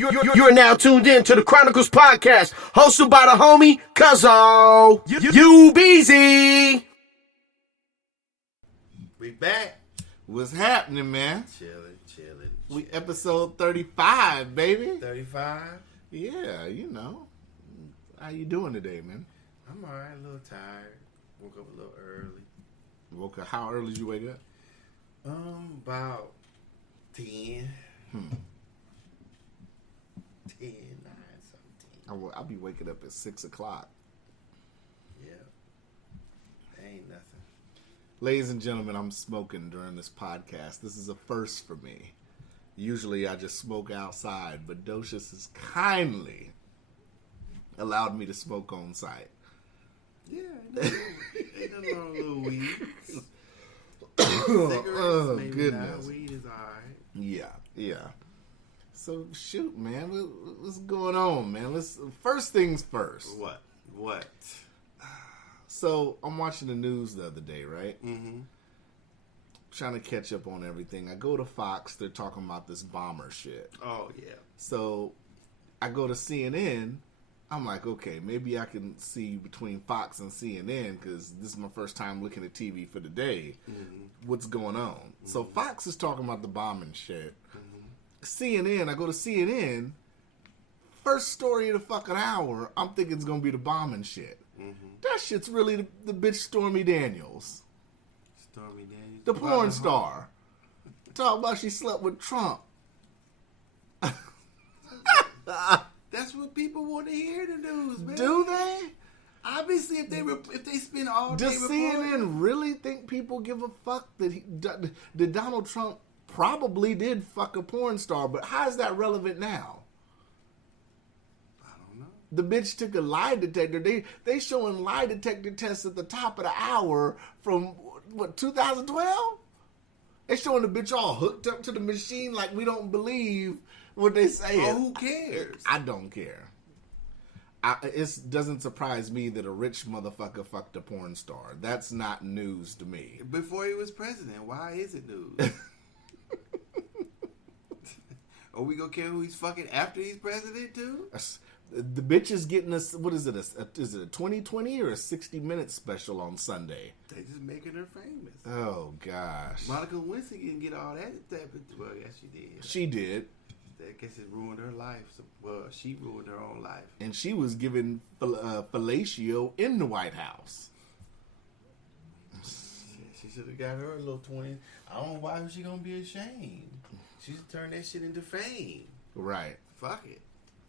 You're now tuned in to the Chronicles Podcast, hosted by the homie Cuzzo. You busy? We back. What's happening, man? Chilling. We episode 35, baby. 35? Yeah, you know. How you doing today, man? I'm alright, a little tired. Woke up a little early. Woke up. How early did you wake up? About 10. 10, 9, something. I'll be waking up at 6 o'clock. Yeah. That ain't nothing. Ladies and gentlemen, I'm smoking during this podcast. This is a first for me. Usually I just smoke outside, but Docious has kindly allowed me to smoke on site. Yeah, ain't nothing wrong with a little weed. Cigarettes, maybe goodness. not. Weed is alright. Yeah. So, shoot, man. What's going on, man? First things first. What? So, I'm watching the news the other day, right? Mm-hmm. Trying to catch up on everything. I go to Fox. They're talking about this bomber shit. Oh, yeah. So, I go to CNN. I'm like, okay, maybe I can see between Fox and CNN because this is my first time looking at TV for the day. Mm-hmm. What's going on? Mm-hmm. So, Fox is talking about the bombing shit. Mm-hmm. CNN, I go to CNN. First story of the fucking hour, I'm thinking it's going to be the bombing shit. Mm-hmm. That shit's really the bitch Stormy Daniels. Stormy Daniels. The porn star. Talk about she slept with Trump. That's what people want to hear in the news, man. Do they? Obviously, if they spend all day Does CNN really think people give a fuck that Donald Trump probably did fuck a porn star? But how is that relevant now? I don't know. The bitch took a lie detector. They showing lie detector tests at the top of the hour from, what, 2012? They showing the bitch all hooked up to the machine like we don't believe what they say. Oh, who cares? I don't care. It doesn't surprise me that a rich motherfucker fucked a porn star. That's not news to me. Before he was president, why is it news? Are we gonna care who he's fucking after he's president too? The bitch is getting us. What is it? Is it a 2020 or a 60-minute special on Sunday? They just making her famous. Oh gosh. Monica Lewinsky didn't get all that. Well, yes, she did. She did. I guess it ruined her life. Well, she ruined her own life. And she was given fellatio in the White House. She should have got her a little 20. I don't know why was she gonna be ashamed. She should turn that shit into fame. Right. Fuck it.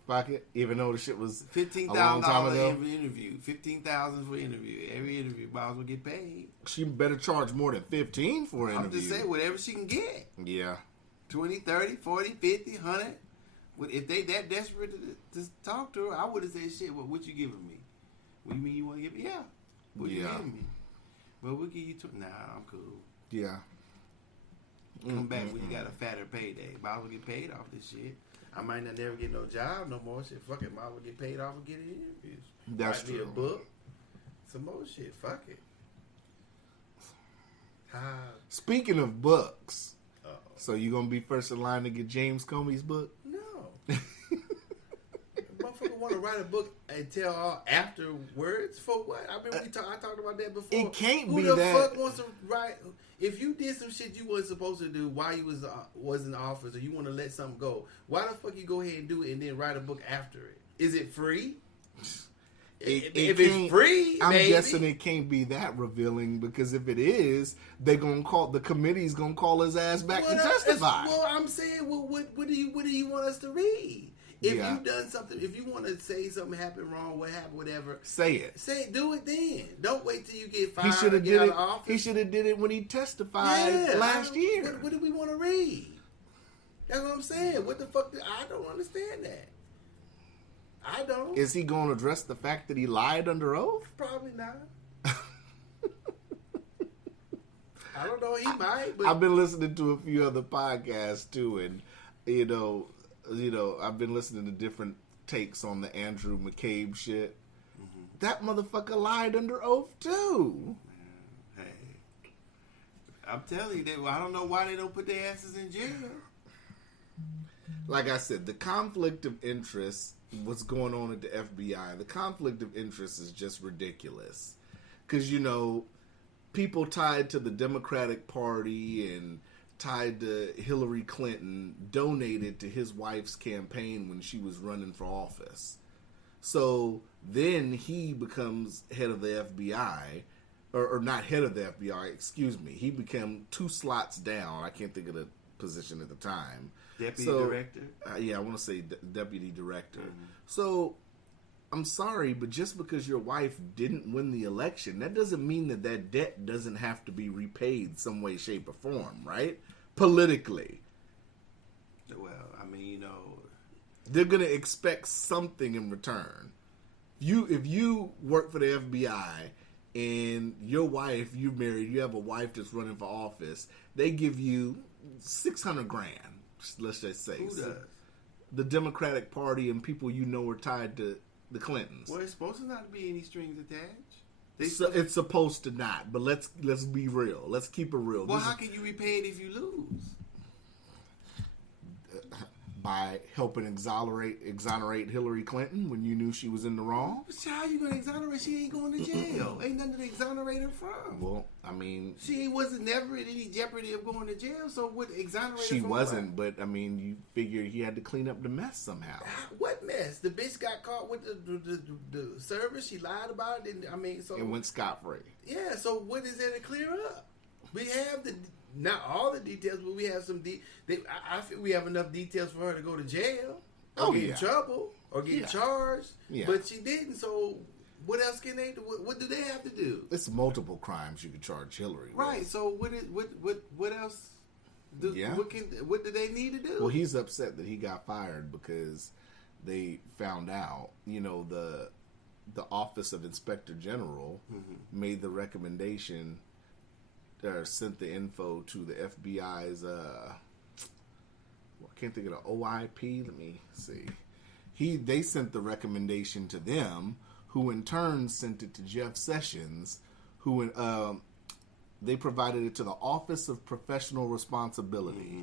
Fuck it. Even though the shit was $15,000 every interview. $15,000 for interview. Every interview, might as well get paid. She better charge more than $15 for an interview. I'm just saying, whatever she can get. Yeah. 20, 30, 40, 50, 100. If they that desperate to talk to her, I would have said, shit, what you giving me? What do you mean you want to give me? Yeah. What you giving me? Well, we'll give you Nah, I'm cool. Yeah. Come back when you got a fatter payday. Might as well get paid off this shit. I might not never get no job no more. Shit, fuck it. Might as well get paid off and get interviews. That's Write me true. a book. Some more shit. Fuck it. Speaking of books, Uh-oh. so you gonna be first in line to get James Comey's book? No. Motherfucker want to write a book and tell all afterwards for what? I mean, I talked about that before. It can't Who be the that. fuck wants to write? If you did some shit you wasn't supposed to do while you was in office, or you want to let something go, why the fuck you go ahead and do it and then write a book after it? Is it free? If it's free, I'm maybe. guessing it can't be that revealing because if it is, the committee's gonna call his ass back to testify. Well, I'm saying, what do you want us to read? If Yeah. you've done something, if you want to say something happened wrong, what happened, whatever, Say it. do it then. Don't wait till you get fired. He should have get did out it. of office. He should have did it when he testified last year. What do we want to read? That's what I'm saying. What the fuck? I don't understand that. I don't. Is he going to address the fact that he lied under oath? Probably not. I don't know. He might. But I've been listening to a few other podcasts too, and you know, I've been listening to different takes on the Andrew McCabe shit. Mm-hmm. That motherfucker lied under oath too. Hey, I'm telling you, I don't know why they don't put their asses in jail. like I said, the conflict of interest, what's going on at the FBI, the conflict of interest is just ridiculous. Because, you know, people tied to the Democratic Party and tied to Hillary Clinton donated to his wife's campaign when she was running for office. So then he becomes head of the FBI, or not head of the FBI, excuse me. He became 2 slots down. I can't think of the position at the time. Deputy director? Yeah, I want to say deputy director. Mm-hmm. So, I'm sorry, but just because your wife didn't win the election, that doesn't mean that that debt doesn't have to be repaid some way, shape, or form, right? Politically. Well, I mean, you know... They're going to expect something in return. If you work for the FBI and your wife, you married, you have a wife that's running for office, they give you $600,000, let's just say. Who does? The Democratic Party and people you know are tied to the Clintons. Well, it's supposed to not be any strings attached. It's supposed to not, but let's be real. Let's keep it real. Well, how can you repay it if you lose? By helping exonerate Hillary Clinton when you knew she was in the wrong. But how you gonna exonerate? She ain't going to jail. Ain't nothing to exonerate her from. Well, I mean, she wasn't never in any jeopardy of going to jail. So what exonerate? She her from wasn't, what? but I mean, you figured he had to clean up the mess somehow. What mess? The bitch got caught with the service. She lied about it. And, I mean, so it went scot-free. Yeah. So what is there to clear up? We have not all the details, but we have some. I feel we have enough details for her to go to jail, or get in trouble, or get charged. Yeah. But she didn't. So what else can they do? What do they have to do? It's multiple crimes you could charge Hillary. Right. With. So what else? What do they need to do? Well, he's upset that he got fired because they found out. You know, the Office of Inspector General made the recommendation. Sent the info to the FBI's, I can't think of the OIP. Let me see. They sent the recommendation to them, who in turn sent it to Jeff Sessions, who they provided it to the Office of Professional Responsibility.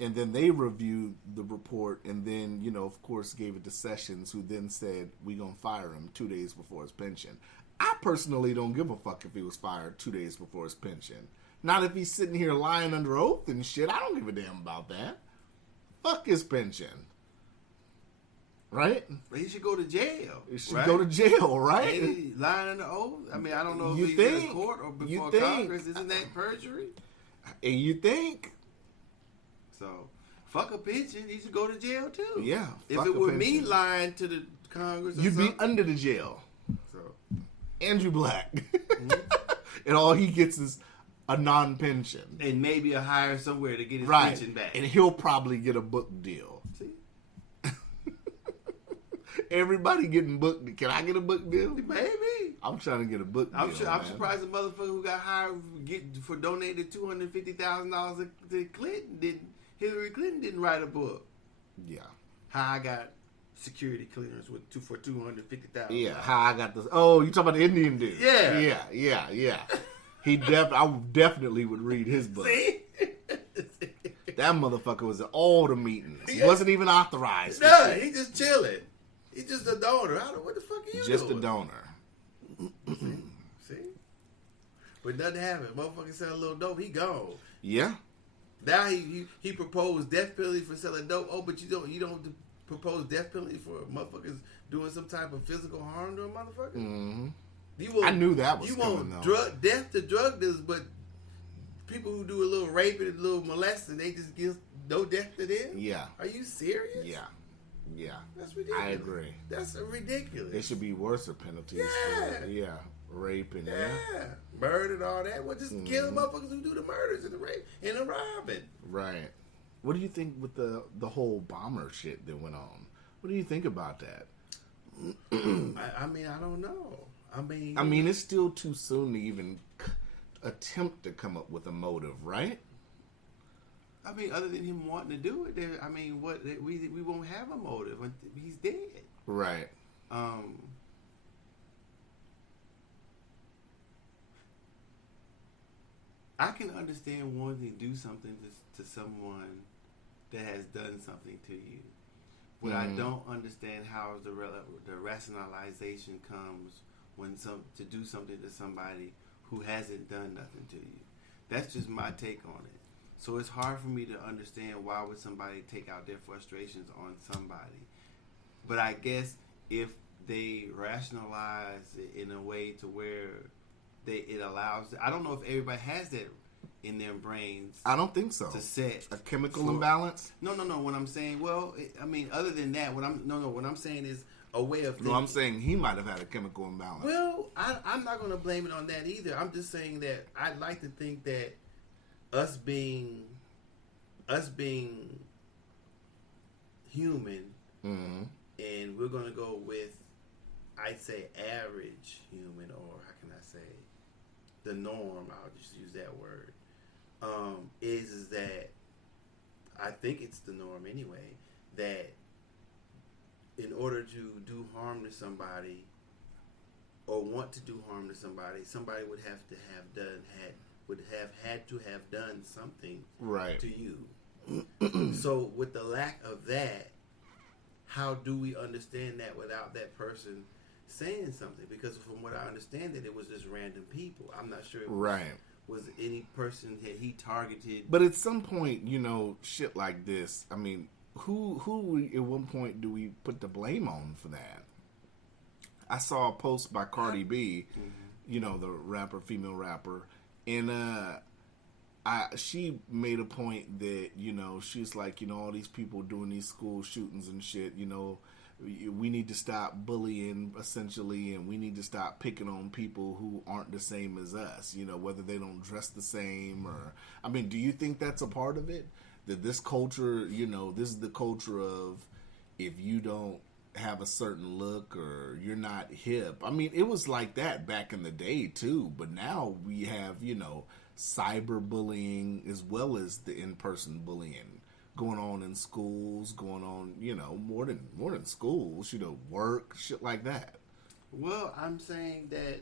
And then they reviewed the report and then, you know, of course, gave it to Sessions, who then said, we're going to fire him 2 days before his pension. I personally don't give a fuck if he was fired 2 days before his pension. Not if he's sitting here lying under oath and shit. I don't give a damn about that. Fuck his pension. Right? He should go to jail. He should go to jail, right? He lying under oath? I mean, I don't know if he's in court or before Congress. Isn't that perjury? And you think... So, fuck a pension. He should go to jail too. Yeah. If it were me lying to the Congress, you'd be under the jail. So, Andrew Black, and all he gets is a non-pension, and maybe a hire somewhere to get his pension back, and he'll probably get a book deal. See, everybody getting book. Can I get a book deal? Maybe. I'm trying to get a book deal. I'm surprised the motherfucker who got hired for donated $250,000 to Clinton Hillary Clinton didn't write a book. Yeah. How I got security clearance for $250,000. Yeah. How I got this? Oh, you talking about the Indian dude? Yeah. Yeah. I definitely would read his book. See? That motherfucker was at all the meetings. He wasn't even authorized. No, he just chilling. He's just a donor. What the fuck are you just doing? A donor. See? But nothing happened. Motherfucker sell a little dope, he gone. Yeah. Now he proposed death penalty for selling dope. Oh, but you don't propose death penalty for motherfuckers doing some type of physical harm to a motherfucker? Mm-hmm. I knew that was coming, though. You want death to drug dealers, but people who do a little rape and a little molesting, they just give no death to them? Yeah. Are you serious? Yeah. That's ridiculous. I agree. That's ridiculous. There should be worse penalties for rape and murder and all that. Well, just kill the motherfuckers who do the murders and the rape and the robbing. Right. What do you think with the whole bomber shit that went on? What do you think about that? I mean, I don't know. I mean, it's still too soon to even attempt to come up with a motive, right? I mean, other than him wanting to do it, we won't have a motive. He's dead. Right. I can understand wanting to do something to someone that has done something to you. What I don't understand how the rationalization comes when to do something to somebody who hasn't done nothing to you. That's just my take on it. So it's hard for me to understand why would somebody take out their frustrations on somebody. But I guess if they rationalize it in a way to where it allows, I don't know if everybody has that in their brains. I don't think so. To set a chemical imbalance. No. What I'm saying, other than that, what I'm saying is a way of thinking. No, I'm saying he might have had a chemical imbalance. Well, I'm not going to blame it on that either. I'm just saying that I'd like to think that us being human, and we're going to go with, I'd say, average human, or how can I say, the norm. I'll just use that word. Is that I think it's the norm anyway, that in order to do harm to somebody or want to do harm to somebody, somebody would have to have had to have done something to you. So with the lack of that, how do we understand that without that person saying something? Because from what I understand, that it was just random people. I'm not sure. Was any person that he targeted? But at some point, shit like this. I mean, who at one point do we put the blame on for that? I saw a post by Cardi B, the female rapper, and she made a point that she's like, all these people doing these school shootings and shit, we need to stop bullying, essentially, and we need to stop picking on people who aren't the same as us, whether they don't dress the same or... I mean, do you think that's a part of it? That this culture, this is the culture of if you don't have a certain look or you're not hip. I mean, it was like that back in the day, too, but now we have, cyberbullying as well as the in-person bullying going on in schools, going on, more than schools, work, shit like that. Well, I'm saying that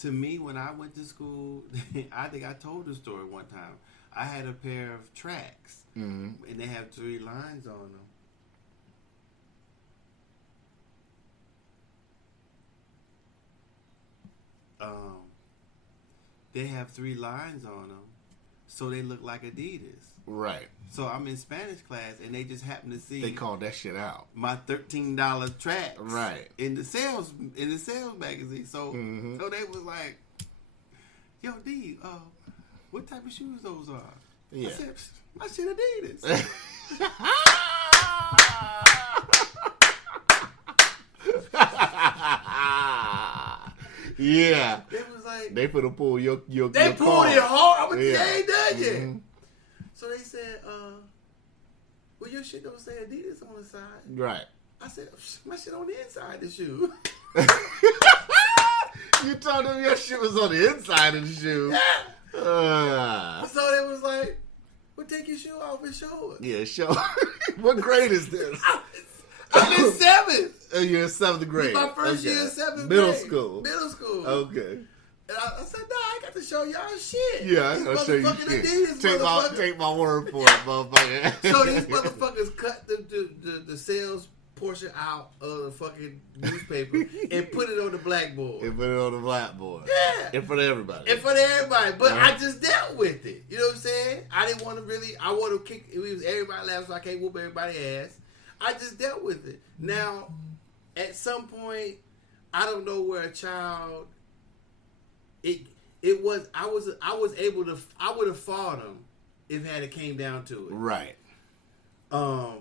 to me, when I went to school, I think I told the story one time. I had a pair of tracks, and they have 3 lines on them. They have 3 lines on them, so they look like Adidas. Right. So I'm in Spanish class, and they just happen to see. They called that shit out. My $13 tracks. Right. In the sales magazine. So so they was like, "Yo, D, what type of shoes those are?" Yeah. I said, "My shit Adidas." Yeah. They was like, they finna pull your They pulled it hard. They ain't done yet. So they said, well, your shit don't say Adidas on the side. Right. I said, my shit on the inside of the shoe. You told them your shit was on the inside of the shoe. Yeah. So they was like, well, take your shoe off and show us. Yeah, show. What grade is this? I'm in 7th. You're in 7th grade. It's my first year in 7th grade. Middle school. Okay. And I said, nah, I got to show y'all shit. Yeah, I gotta show you shit. Adidas, take my word for it, motherfucker. So these motherfuckers cut the sales portion out of the fucking newspaper and put it on the blackboard. Yeah. In front of everybody. But I just dealt with it. You know what I'm saying? I didn't want to really, I want to kick, it was everybody laughs, so I can't whoop everybody's ass. I just dealt with it. Now, at some point, I don't know where a child, I would have fought him if it came down to it. Right. I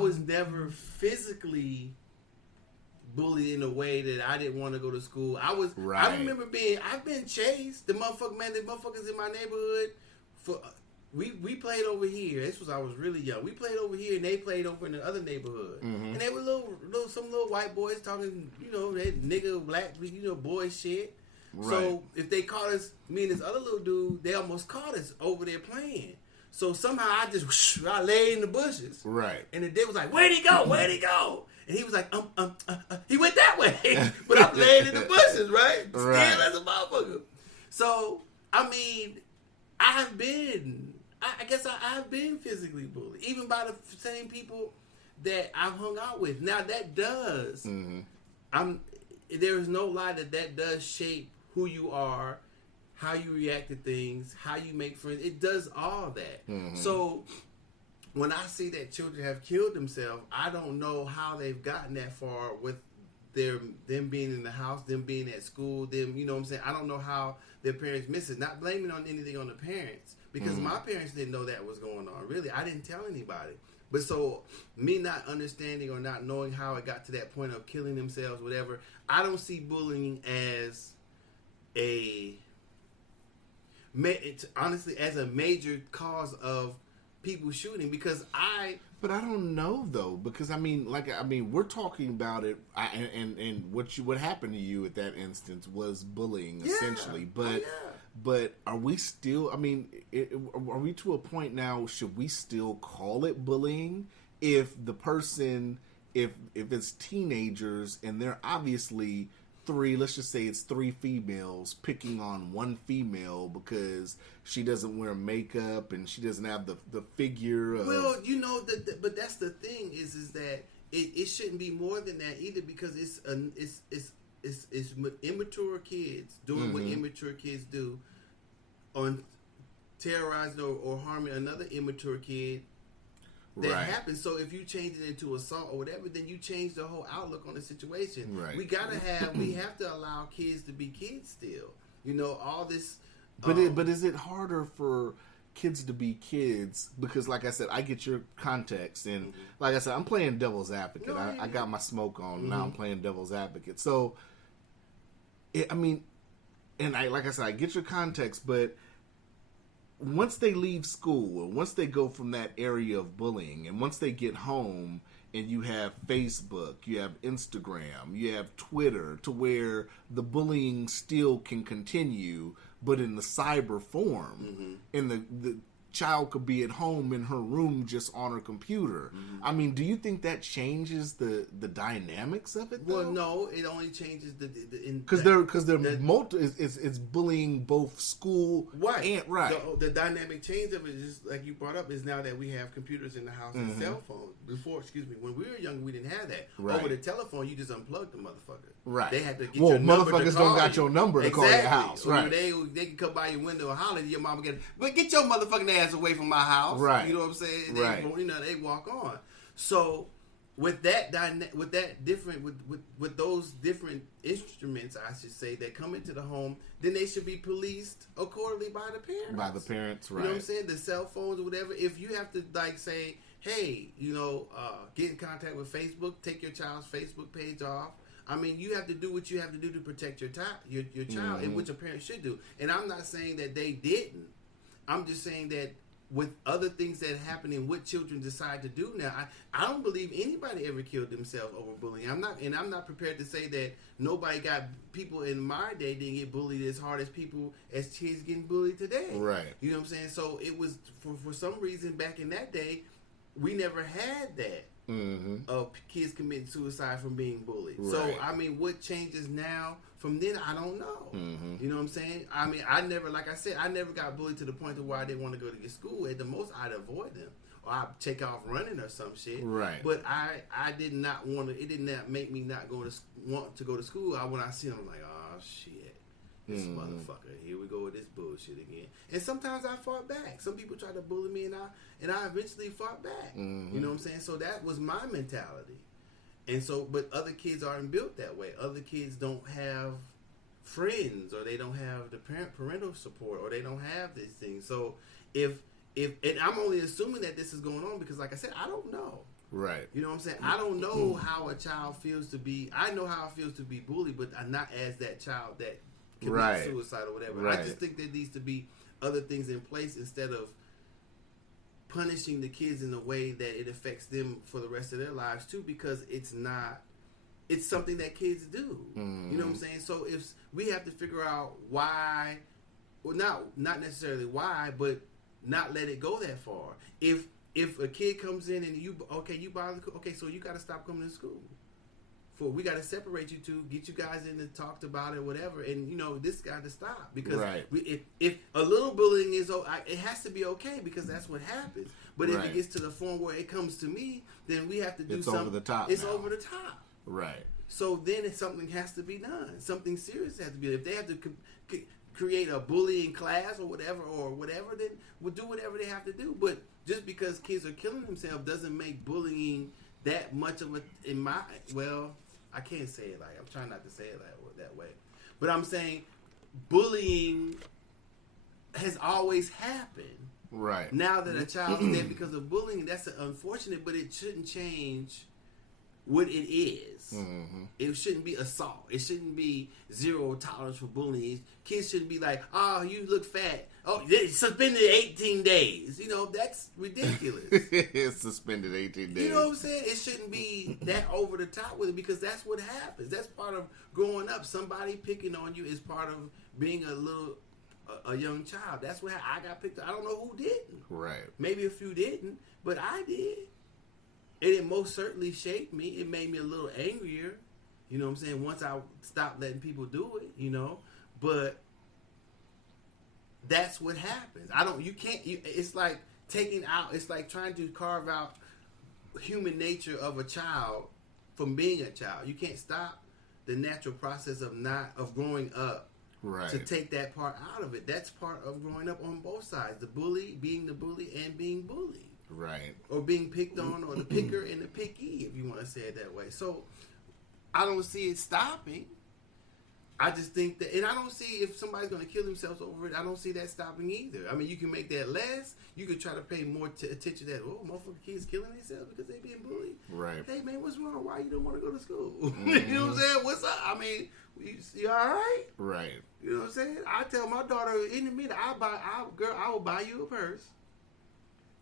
was never physically bullied in a way that I didn't want to go to school. I remember I've been chased. The motherfuckers in my neighborhood we played over here. This was I was really young. We played over here and they played over in the other neighborhood. And they were some little white boys talking, that nigga, black, boy shit. Right. So if they caught us, me and this other little dude, they almost caught us over there playing. So somehow I lay in the bushes. Right. And the dude was like, where'd he go? Where'd he go? And he was like, he went that way. But I'm laying in the bushes, right? Still as a motherfucker. So, I mean, I've been I guess I've been physically bullied, even by the same people that I've hung out with. Now that does, there is no lie that does shape who you are, how you react to things, how you make friends. It does all that. So when I see that children have killed themselves, I don't know how they've gotten that far with them being in the house, them being at school, them, you know what I'm saying? I don't know how their parents miss it. Not blaming on anything on the parents, because my parents didn't know that was going on. Really, I didn't tell anybody. But so me not understanding or not knowing how it got to that point of killing themselves, whatever, I don't see bullying as honestly as a major cause of people shooting, because But I don't know though, because we're talking about it, and what happened to you at that instance was bullying essentially. But are we still? I mean, are we to a point now? Should we still call it bullying if the person, if it's teenagers and they're obviously three? Let's just say it's three females picking on one female because she doesn't wear makeup and she doesn't have the figure of... Well, you know, but that's the thing is that it shouldn't be more than that either, because it's immature kids doing what immature kids do, on terrorizing or harming another immature kid. That happens. So if you change it into assault or whatever, then you change the whole outlook on the situation. Right. We have to allow kids to be kids still. You know, all this. But is it harder for kids to be kids? Because, like I said, I get your context, and like I said, I'm playing devil's advocate. I got my smoke on now. I'm playing devil's advocate. So, like I said, I get your context, but once they leave school, or once they go from that area of bullying, and once they get home, and you have Facebook, you have Instagram, you have Twitter, to where the bullying still can continue, but in the cyber form, and the child could be at home in her room just on her computer. I mean, do you think that changes the dynamics of it, though? Well, no, it only changes it's bullying both school and the dynamic change of it is, like you brought up, is now that we have computers in the house and cell phones. Before, when we were younger, we didn't have that. Over the telephone, you just unplugged the motherfucker. Right. They had to get your number to call don't got your number to call your house. Right. They can come by your window and holler at your mama, but get your motherfucking ass away from my house. Right. You know what I'm saying? They walk on. So with those different instruments, I should say, that come into the home, then they should be policed accordingly by the parents. By the parents, right. You know what I'm saying? The cell phones or whatever. If you have to, like, say, hey, get in contact with Facebook, take your child's Facebook page off. I mean, you have to do what you have to do to protect your child, and which a parent should do. And I'm not saying that they didn't. I'm just saying that with other things that happen and what children decide to do now, I don't believe anybody ever killed themselves over bullying. I'm not prepared to say that nobody got, people in my day didn't get bullied as hard as kids getting bullied today. Right. You know what I'm saying? So it was for some reason back in that day, we never had that. Of kids committing suicide from being bullied. Right. So, I mean, what changes now from then, I don't know. You know what I'm saying? I mean, I never got bullied to the point of where I didn't want to go to school. At the most, I'd avoid them. Or I'd take off running or some shit. Right. But I did not want to, it did not make me not want to go to school. When I see them, I'm like, oh, shit. This motherfucker, here we go with this bullshit again. And sometimes I fought back. Some people tried to bully me, and I eventually fought back. You know what I'm saying? So that was my mentality. And so, but other kids aren't built that way. Other kids don't have friends, or they don't have the parental support, or they don't have these things. So and I'm only assuming that this is going on because, like I said, I don't know. Right. You know what I'm saying? I don't know how a child feels to be. I know how it feels to be bullied, but I'm not as that child that commit suicide or whatever. Right. I just think there needs to be other things in place instead of punishing the kids in a way that it affects them for the rest of their lives too, because it's something that kids do. You know what I'm saying? So if we have to figure out why, well, not necessarily why, but not let it go that far. If a kid comes in and you bother, so you got to stop coming to school we got to separate you two, get you guys in and talked about it, whatever, and this got to stop because if a little bullying is, it has to be okay because that's what happens. But if it gets to the form where it comes to me, then we have to do something. Over the top. It's over the top. Right. So then something has to be done. Something serious has to be done. If they have to create a bullying class or whatever, then we'll do whatever they have to do. But just because kids are killing themselves doesn't make bullying that much of I can't say it I'm trying not to say it that way. But I'm saying bullying has always happened. Right. Now that a child is dead because of bullying, that's unfortunate, but it shouldn't change what it is. Mm-hmm. It shouldn't be assault. It shouldn't be zero tolerance for bullying. Kids shouldn't be like, oh, you look fat. Oh, suspended 18 days. That's ridiculous. It's suspended 18 days. You know what I'm saying? It shouldn't be that over the top with it because that's what happens. That's part of growing up. Somebody picking on you is part of being a young child. That's what I got picked on. I don't know who didn't. Right. Maybe a few didn't, but I did. And it most certainly shaped me. It made me a little angrier. You know what I'm saying? Once I stopped letting people do it, But that's what happens. It's like it's like trying to carve out human nature of a child from being a child. You can't stop the natural process of growing up. Right. To take that part out of it. That's part of growing up on both sides. The bully, being the bully, and being bullied. Right. Or being picked on, or the picker and the picky, if you want to say it that way. So, I don't see it stopping. I just think that, and I don't see if somebody's going to kill themselves over it, I don't see that stopping either. I mean, you can make that less. You could try to pay more attention to that. Oh, motherfucking kids killing themselves because they being bullied. Right. Hey, man, what's wrong? Why you don't want to go to school? Mm-hmm. You know what I'm saying? What's up? I mean, you all right? Right. You know what I'm saying? I tell my daughter in a minute, I will buy you a purse.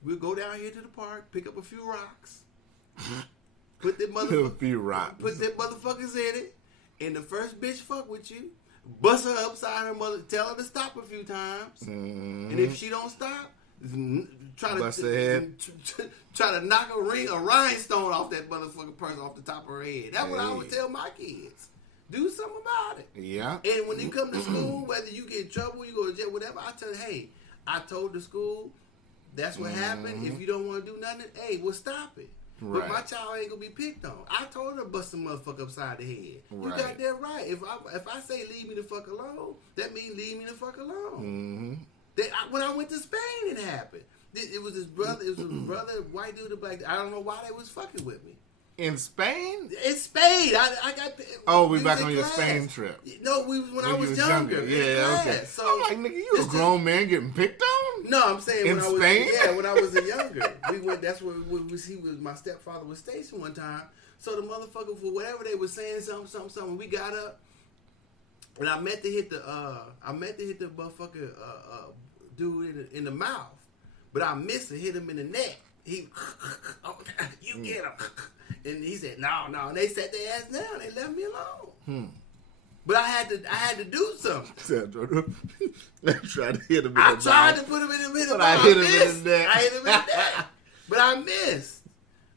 We'll go down here to the park, pick up a few rocks, put that motherfuckers in it, and the first bitch fuck with you, bust her upside her mother, tell her to stop a few times, and if she don't stop, try to knock a rhinestone off that motherfucking purse off the top of her head. That's what I would tell my kids. Do something about it. Yeah. And when you come to school, whether you get in trouble, you go to jail, whatever, I tell you, hey, I told the school, that's what happened. If you don't want to do nothing, hey, well, stop it. Right. But my child ain't going to be picked on. I told her to bust some motherfucker upside the head. Right. You got that right. If I say leave me the fuck alone, that means leave me the fuck alone. Mm-hmm. When I went to Spain, it happened. It was his brother. It was his brother, white dude, a black dude. I don't know why they was fucking with me. In Spain? In Spain. I got. Oh, we back on your Spain trip. No, when I was younger. Yeah, okay. So I'm like, nigga, you a grown man getting picked on? No, I'm saying in Spain? When I was younger. We went. That's where my stepfather was stationed one time. So the motherfucker, for whatever they were saying, something. We got up, and I meant to hit the motherfucker dude in the mouth, but I missed and hit him in the neck. He, you get him. And he said, no. And they sat their ass down. They left me alone. But I had to do something. I tried to hit him in the I tried to put him in the middle, but I hit him in the neck. I hit him in the neck. But I missed.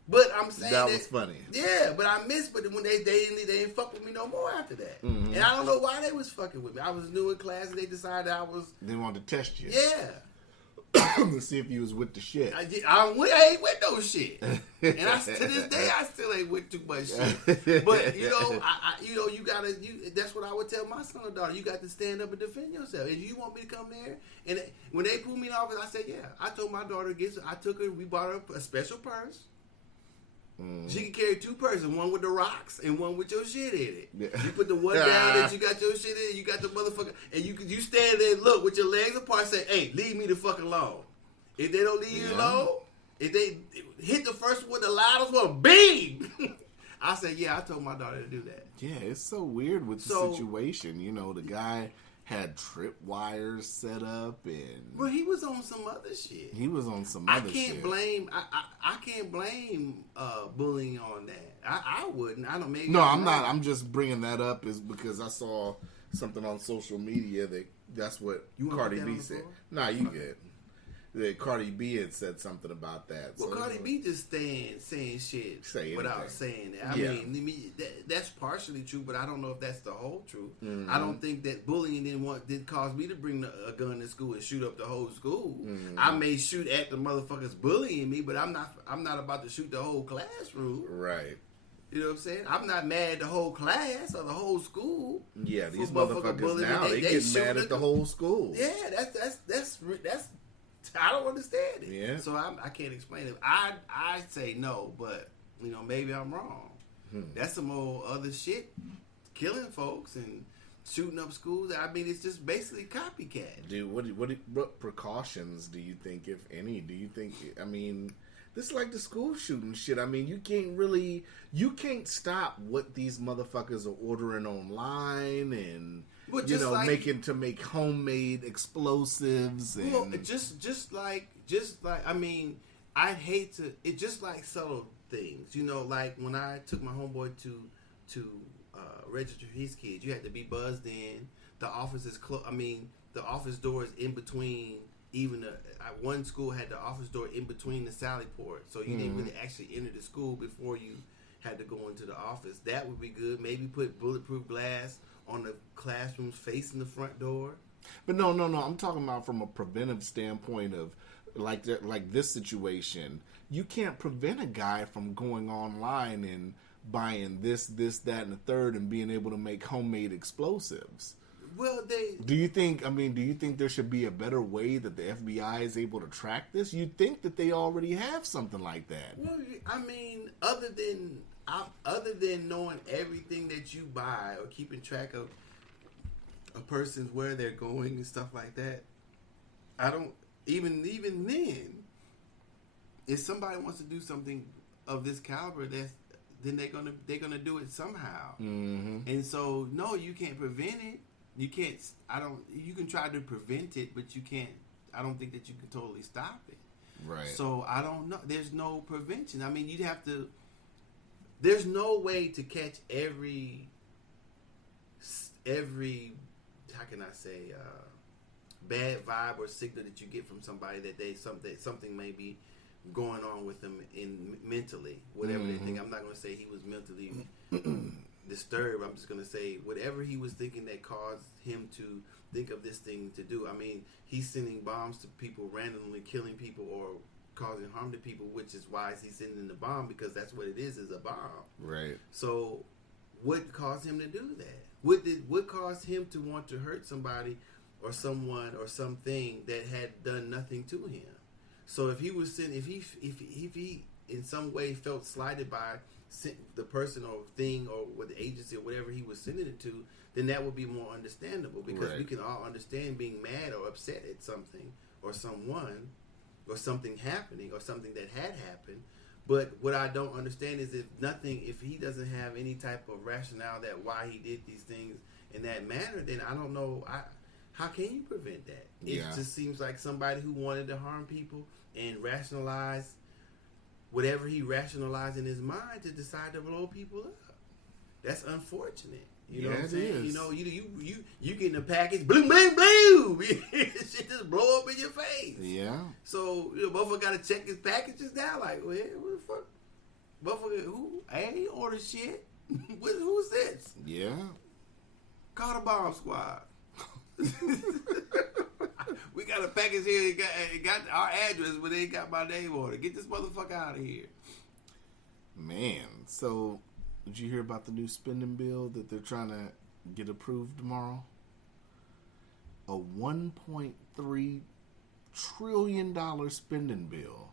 But I'm saying that was funny. Yeah, but I missed. But when they didn't fuck with me no more after that. Mm-hmm. And I don't know why they was fucking with me. I was new in class and they decided They wanted to test you. Yeah. To see if you was with the shit. I ain't with no shit, and to this day I still ain't with too much shit. But you gotta. That's what I would tell my son or daughter. You got to stand up and defend yourself. If you want me to come there, and when they pulled me in office, I said, yeah. I told my daughter, I took her. We bought her a special purse. She can carry two purses, one with the rocks and one with your shit in it. Yeah. You put the one down that you got your shit in, you got the motherfucker, and you stand there and look with your legs apart and say, hey, leave me the fuck alone. If they don't leave you alone, if they hit the first one, the loudest one, bing! I said, yeah, I told my daughter to do that. Yeah, it's so weird with the situation. You know, the guy had tripwires set up and... Well, he was on some other shit. I can't blame bullying on that. I wouldn't. I don't make. No, I'm not. I'm just bringing that up is because I saw something on social media that's what Cardi B said. Nah, you good. that Cardi B had said something about that. Well, So, Cardi B just saying shit without saying it. I mean, that's partially true, but I don't know if that's the whole truth. Mm-hmm. I don't think that bullying didn't cause me to bring a gun to school and shoot up the whole school. Mm-hmm. I may shoot at the motherfuckers bullying me, but I'm not about to shoot the whole classroom. Right. You know what I'm saying? I'm not mad at the whole class or the whole school. Yeah, these motherfuckers now they get mad at the whole school. Yeah, that's I don't understand it. Yeah. So I can't explain it. I say no, but maybe I'm wrong. That's some old other shit, killing folks and shooting up schools. I mean, it's just basically copycat. Dude, what precautions do you think, if any, do you think? I mean, this is like the school shooting shit. I mean, you can't stop what these motherfuckers are ordering online and make homemade explosives and just like I mean, I'd hate to. It's just like subtle things, like when I took my homeboy to register his kids, you had to be buzzed in. The office is close. I mean, the office door is in between. Even one school had the office door in between the sally port, so you didn't really actually enter the school before you had to go into the office. That would be good. Maybe put bulletproof glass on the classrooms facing the front door. But no. I'm talking about from a preventive standpoint of like this situation. You can't prevent a guy from going online and buying this, that, and the third, and being able to make homemade explosives. Well, do you think there should be a better way that the FBI is able to track this? You'd think that they already have something like that. Well, I mean, other than knowing everything that you buy or keeping track of a person's where they're going and stuff like that, I don't even then. If somebody wants to do something of this caliber, then they're gonna do it somehow. Mm-hmm. And so, no, you can't prevent it. You can't. You can try to prevent it, but you can't. I don't think that you can totally stop it. Right. So I don't know. There's no prevention. I mean, you'd have to. There's no way to catch every. How can I say? Bad vibe or signal that you get from somebody that something may be going on with them mentally, whatever they think. I'm not going to say he was mentally disturbed. I'm just going to say whatever he was thinking that caused him to think of this thing to do. I mean, he's sending bombs to people, randomly killing people or causing harm to people, which is why he's sending the bomb, because that's what it is a bomb. Right. So what caused him to do that? What caused him to want to hurt somebody or someone or something that had done nothing to him? So if he was if he in some way felt slighted by the person or thing or with the agency or whatever he was sending it to, then that would be more understandable, because we can all understand being mad or upset at something or someone or something happening or something that had happened. But what I don't understand is if he doesn't have any type of rationale that why he did these things in that manner, then I don't know. How can you prevent that? It just seems like somebody who wanted to harm people and rationalize whatever he rationalized in his mind to decide to blow people up. That's unfortunate. You know what I'm saying? Is. You get in a package, bloom, bloom, bloom. Shit just blow up in your face. Yeah. So motherfucker got to check his packages now. Like, well, what the fuck? Motherfucker, who? I ain't ordered shit. Who's this? Yeah. Call the bomb squad. We got a package here. It got our address, but they ain't got my name on it. Get this motherfucker out of here. Man, so did you hear about the new spending bill that they're trying to get approved tomorrow? A $1.3 trillion spending bill.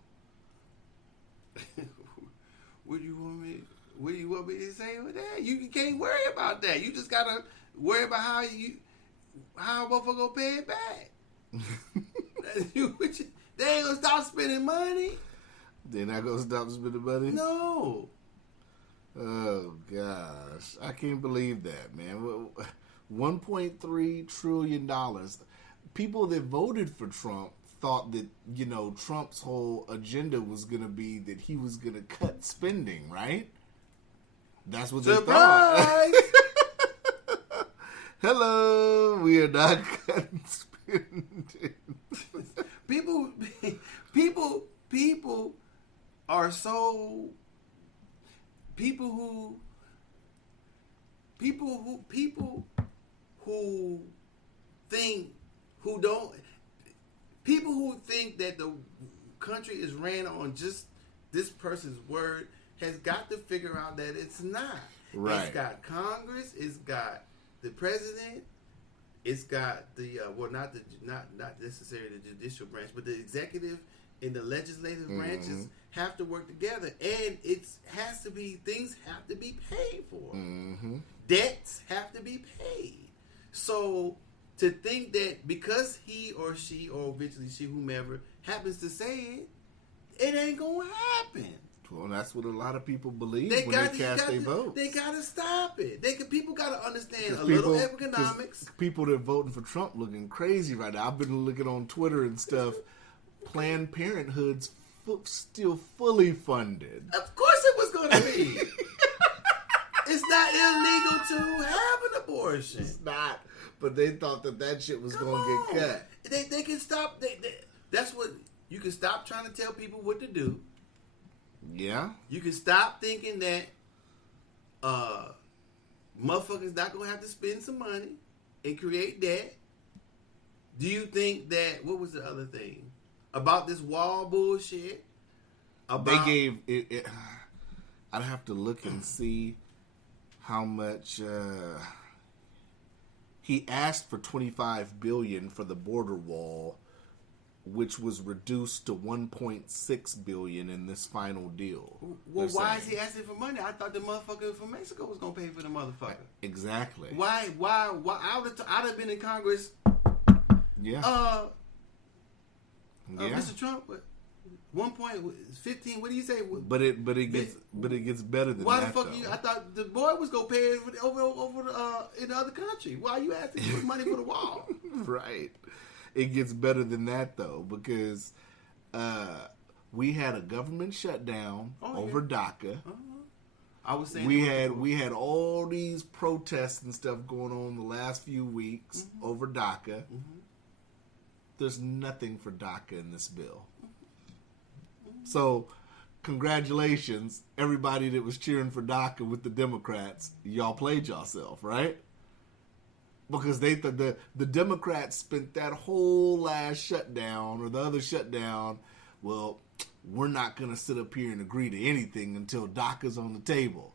What do you want me to say with that? You can't worry about that. You just gotta worry about how a motherfucker gonna pay it back. They ain't gonna stop spending money. They're not gonna stop spending money? No. Oh gosh, I can't believe that, man. $1.3 trillion. People that voted for Trump thought that, Trump's whole agenda was gonna be that he was gonna cut spending, right? That's what they thought. Surprise! Hello, we are not cutting spending. People are so people who think that the country is ran on just this person's word has got to figure out that it's not. Right. It's got Congress, it's got the president, it's got the not necessarily the judicial branch, but the executive and the legislative branches have to work together, and things have to be paid for. Debts have to be paid. So to think that because he or she, or eventually she, whomever, happens to say it, it ain't gonna happen. Well, that's what a lot of people believe when they cast their votes. They gotta stop it. People gotta understand little economics. People that are voting for Trump looking crazy right now. I've been looking on Twitter and stuff. Planned Parenthood's still fully funded. Of course it was gonna be. It's not illegal to have an abortion. It's not. But they thought that shit was going to get cut. They can stop. That's what you can stop trying to tell people what to do. Yeah. You can stop thinking that motherfuckers not gonna have to spend some money and create debt. Do you think that what was the other thing about this wall bullshit? They gave it. I'd have to look and see how much. He asked for $25 billion for the border wall, which was reduced to $1.6 billion in this final deal. Well, why is he asking for money? I thought the motherfucker from Mexico was gonna pay for the motherfucker. Exactly. Why? I'd have been in Congress. Yeah. Mr. Trump, 1.15. What do you say? But it gets better than that. Why the fuck though. I thought the boy was gonna pay it over in the other country. Why are you asking for money for the wall? Right. It gets better than that though, because we had a government shutdown over DACA. I was saying we had all these protests and stuff going on the last few weeks over DACA. There's nothing for DACA in this bill. So, congratulations, everybody that was cheering for DACA with the Democrats. Y'all played yourself, right? Because they thought the Democrats spent that whole last shutdown or the other shutdown. Well, we're not going to sit up here and agree to anything until DACA's on the table.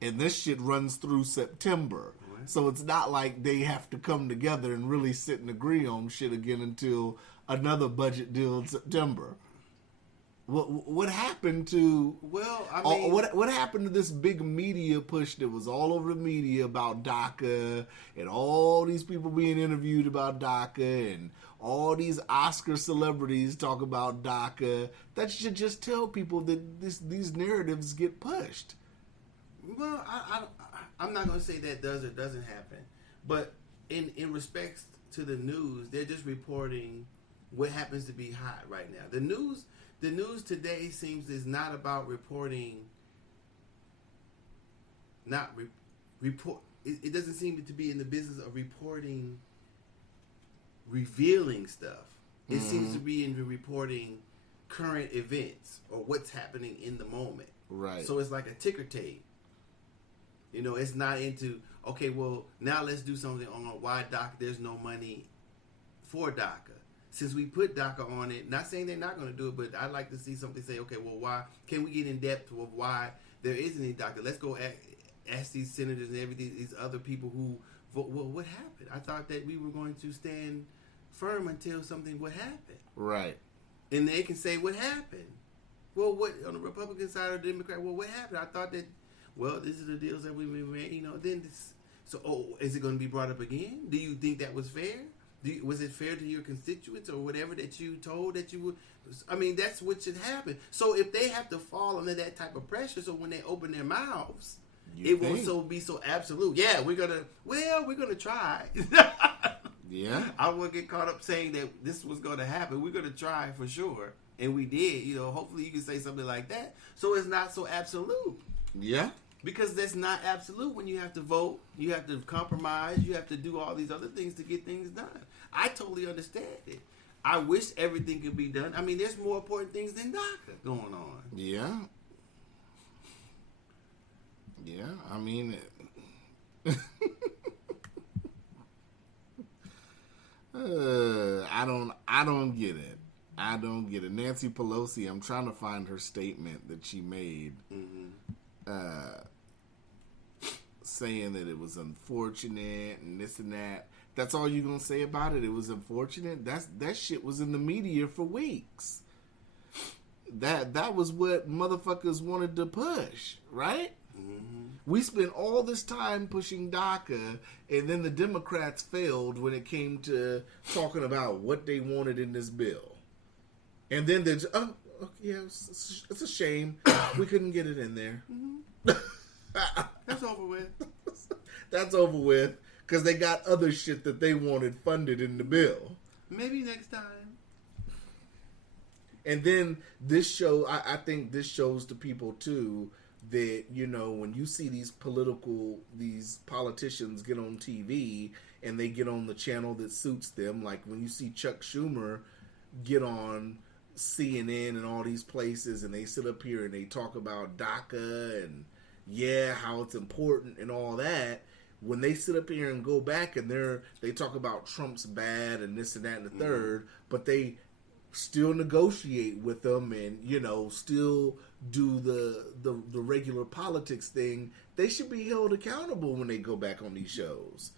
And this shit runs through September. So it's not like they have to come together and really sit and agree on shit again until another budget deal in September. What happened to? Well, I mean, what happened to this big media push that was all over the media about DACA and all these people being interviewed about DACA and all these Oscar celebrities talk about DACA? That should just tell people that these narratives get pushed. Well, I'm not going to say that does or doesn't happen, but in respects to the news, they're just reporting what happens to be hot right now. The news today seems is not about reporting. It doesn't seem to be in the business of reporting, revealing stuff. It seems to be in reporting current events or what's happening in the moment. Right. So it's like a ticker tape. You know, it's not into, okay, well, now let's do something on why DACA, there's no money for DACA. Since we put DACA on it, not saying they're not going to do it, but I'd like to see something say, okay, well, why, can we get in depth of why there isn't any DACA? Let's go ask these senators and these other people who vote, well, what happened? I thought that we were going to stand firm until something would happen. Right. And they can say, what happened? Well, what, on the Republican side or the Democrat, well, what happened? I thought that, well, these are the deals that we made, you know, then this. So, is it going to be brought up again? Do you think that was fair? Was it fair to your constituents or whatever that you told that you would? I mean, that's what should happen. So, if they have to fall under that type of pressure, so when they open their mouths, it won't be so absolute. Yeah, we're going to try. Yeah. I don't want to get caught up saying that this was going to happen. We're going to try for sure. And we did, you know, hopefully you can say something like that. So, it's not so absolute. Yeah. Because that's not absolute. When you have to vote, you have to compromise, you have to do all these other things to get things done. I totally understand it. I wish everything could be done. I mean, there's more important things than DACA going on. Yeah. Yeah, I mean, I don't get it. I don't get it. Nancy Pelosi, I'm trying to find her statement that she made, saying that it was unfortunate and this and that. That's all you're gonna say about it? It was unfortunate? That shit was in the media for weeks. That was what motherfuckers wanted to push, right? Mm-hmm. We spent all this time pushing DACA, and then the Democrats failed when it came to talking about what they wanted in this bill. And then there's, it's a shame we couldn't get it in there. Mm-hmm. That's over with. That's over with, because they got other shit that they wanted funded in the bill. Maybe next time. And then this show, I think this shows to people too that, you know, when you see these politicians get on TV and they get on the channel that suits them, like when you see Chuck Schumer get on CNN and all these places and they sit up here and they talk about DACA and how it's important and all that. When they sit up here and go back and they talk about Trump's bad and this and that and the third, but they still negotiate with them and, you know, still do the regular politics thing, they should be held accountable when they go back on these shows.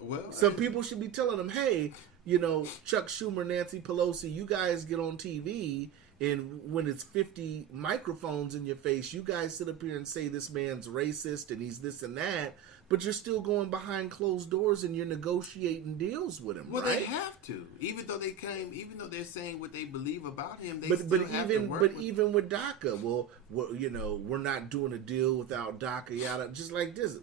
Well, some people should be telling them, hey, you know, Chuck Schumer, Nancy Pelosi, you guys get on TV, and when it's 50 microphones in your face, you guys sit up here and say this man's racist and he's this and that, but you're still going behind closed doors and you're negotiating deals with him, well, right? They have to. Even though they're saying what they believe about him, they but still have to work with even with DACA, well, you know, we're not doing a deal without DACA, yada, just like this.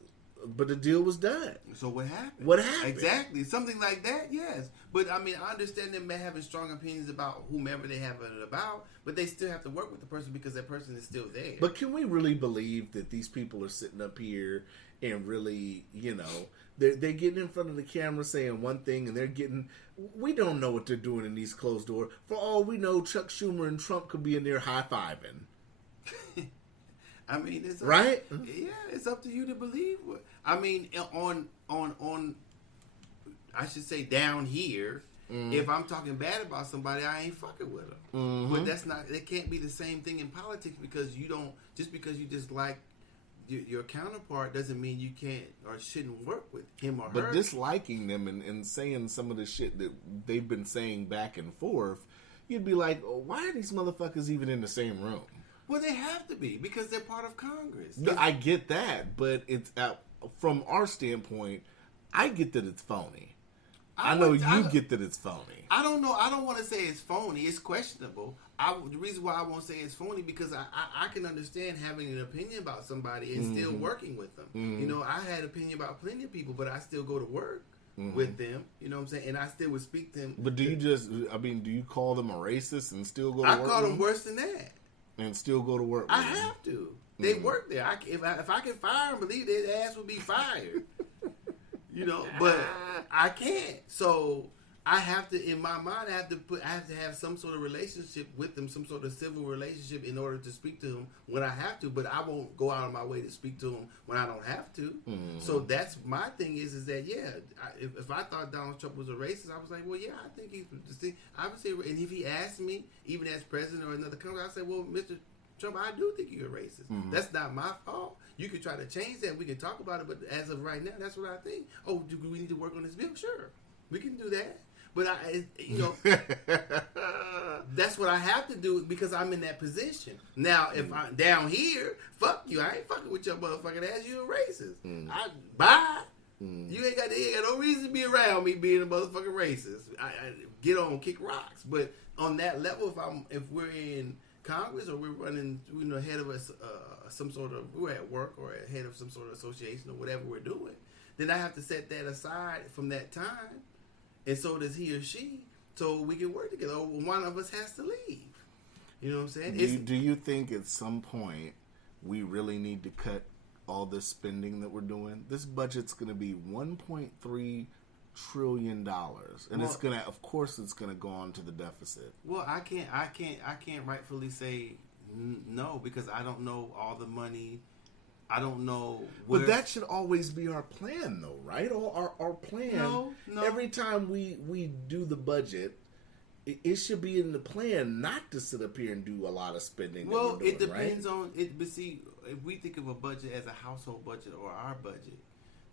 But the deal was done. So what happened? What happened? Exactly. Something like that, yes. But, I mean, I understand them having strong opinions about whomever they have it about, but they still have to work with the person because that person is still there. But can we really believe that these people are sitting up here and really, you know, they're getting in front of the camera saying one thing and we don't know what they're doing in these closed doors. For all we know, Chuck Schumer and Trump could be in there high-fiving. I mean, it's right. It's up to you to believe. I mean, on I should say down here. If I'm talking bad about somebody, I ain't fucking with them. Mm-hmm. But that's not. It can't be the same thing in politics because you don't. Just because you dislike your counterpart doesn't mean you can't or shouldn't work with him or her. But disliking them and saying some of the shit that they've been saying back and forth, you'd be like, oh, why are these motherfuckers even in the same room? Well, they have to be because they're part of Congress. No, I get that, but it's from our standpoint, I get that it's phony. I know you get that it's phony. I don't know. I don't want to say it's phony. It's questionable. The reason why I won't say it's phony because I can understand having an opinion about somebody and still working with them. Mm-hmm. You know, I had opinion about plenty of people, but I still go to work with them. You know what I'm saying? And I still would speak to them. But do you call them a racist and still go to work? I call them worse than that. And still go to work. I have to. They work there. If I can fire them, believe their ass would be fired. You know, but I can't. So I have to, in my mind, I have to have some sort of relationship with them, some sort of civil relationship in order to speak to them when I have to. But I won't go out of my way to speak to them when I don't have to. Mm-hmm. So that's my thing is that if I thought Donald Trump was a racist, I was like, well, yeah, I think he's distinct. I would say, and if he asked me, even as president or another country, I'd say, well, Mr. Trump, I do think you're a racist. Mm-hmm. That's not my fault. You can try to change that. We can talk about it, but as of right now, that's what I think. Oh, do we need to work on this bill? Sure, we can do that. But that's what I have to do because I'm in that position. Now, if I'm down here, fuck you. I ain't fucking with your motherfucking ass. You a racist. Bye. You ain't got no reason to be around me being a motherfucking racist. I get on, kick rocks. But on that level, if we're in Congress or we're running, head of we're at work or head of some sort of association or whatever we're doing, then I have to set that aside from that time, and so does he or she, so we can work together. Or one of us has to leave. You know what I'm saying? Do you think at some point we really need to cut all this spending that we're doing, this budget's going to be $1.3 trillion, and it's gonna, of course, it's gonna go on to the deficit. Well, I can't rightfully say no because I don't know all the money. I don't know. But that should always be our plan, though, right? Our plan. No. Every time we do the budget, it should be in the plan not to sit up here and do a lot of spending. Well, doing, it depends right? on it. But see, if we think of a budget as a household budget or our budget,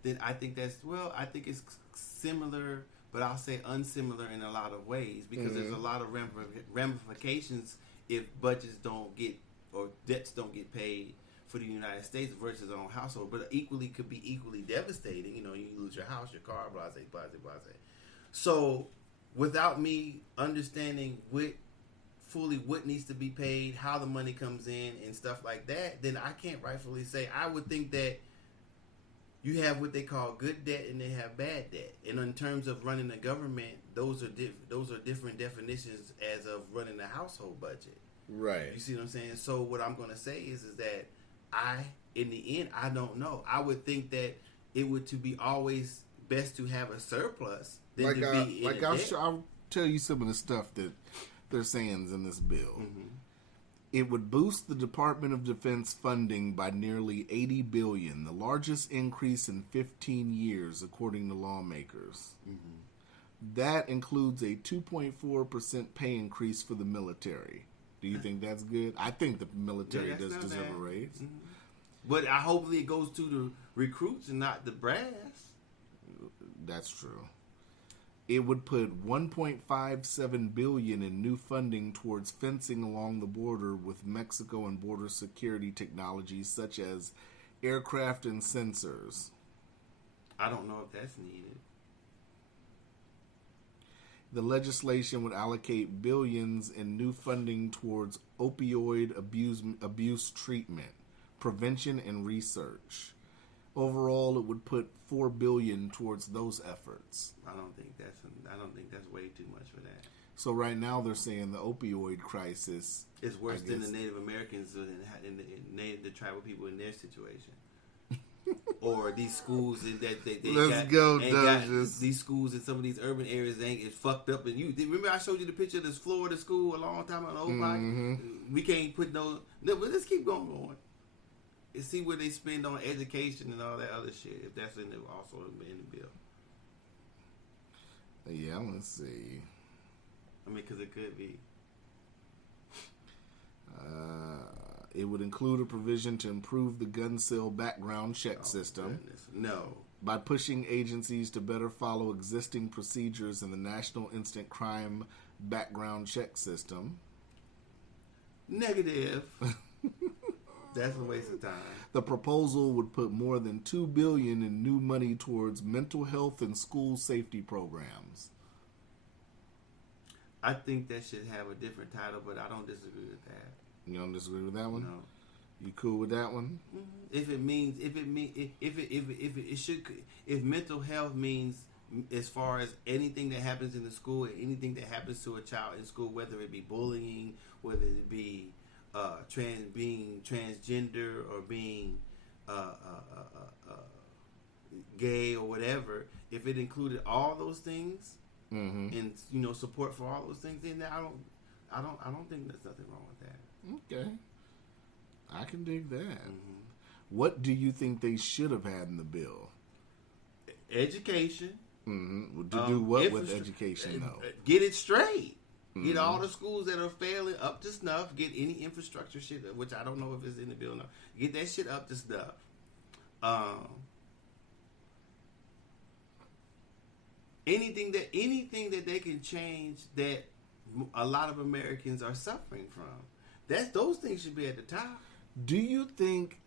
then I think I think it's similar, but I'll say unsimilar in a lot of ways because there's a lot of ramifications if budgets don't get or debts don't get paid for the United States versus our own household. But equally could be equally devastating. You know, you lose your house, your car, blah, blah, blah, blah. So without me understanding fully what needs to be paid, how the money comes in, and stuff like that, then I can't rightfully say. I would think that you have what they call good debt and they have bad debt. And in terms of running a government, those are different definitions as of running a household budget. Right. You see what I'm saying? So what I'm going to say is that in the end, I don't know. I would think that it would to be always best to have a surplus than to be in a debt. I'll tell you some of the stuff that they're saying in this bill. Mm-hmm. It would boost the Department of Defense funding by nearly $80 billion, the largest increase in 15 years, according to lawmakers. Mm-hmm. That includes a 2.4% pay increase for the military. Do you think that's good? I think the military does deserve a raise. Mm-hmm. But hopefully it goes to the recruits and not the brass. That's true. It would put $1.57 billion in new funding towards fencing along the border with Mexico and border security technologies such as aircraft and sensors. I don't know if that's needed. The legislation would allocate billions in new funding towards opioid abuse treatment, prevention, and research. Overall, it would put $4 billion towards those efforts. I don't think that's way too much for that. So right now they're saying the opioid crisis is worse than the Native Americans and the tribal people in their situation. Or these schools that they Docious. These schools in some of these urban areas is fucked up. And you remember I showed you the picture of this Florida school a long time ago. We can't put no. But let's keep going. And see where they spend on education and all that other shit. If that's also in the bill. Yeah, let's see. I mean, because it could be. It would include a provision to improve the gun sale background check system. Goodness. No. By pushing agencies to better follow existing procedures in the National Instant Crime Background Check System. Negative. That's a waste of time. The proposal would put more than $2 billion in new money towards mental health and school safety programs. I think that should have a different title, but I don't disagree with that. You don't disagree with that one? No. You cool with that one? Mm-hmm. If mental health means as far as anything that happens in the school, anything that happens to a child in school, whether it be bullying, whether it be being transgender or being gay or whatever, if it included all those things and support for all those things, then I don't think there's nothing wrong with that. Okay, I can dig that. Mm-hmm. What do you think they should have had in the bill? Education. Mm-hmm. To do what with education, though? Get it straight. Get all the schools that are failing up to snuff. Get any infrastructure shit, which I don't know if it's in the bill now. Get that shit up to snuff. Anything that they can change that a lot of Americans are suffering from. Those things should be at the top. Do you think?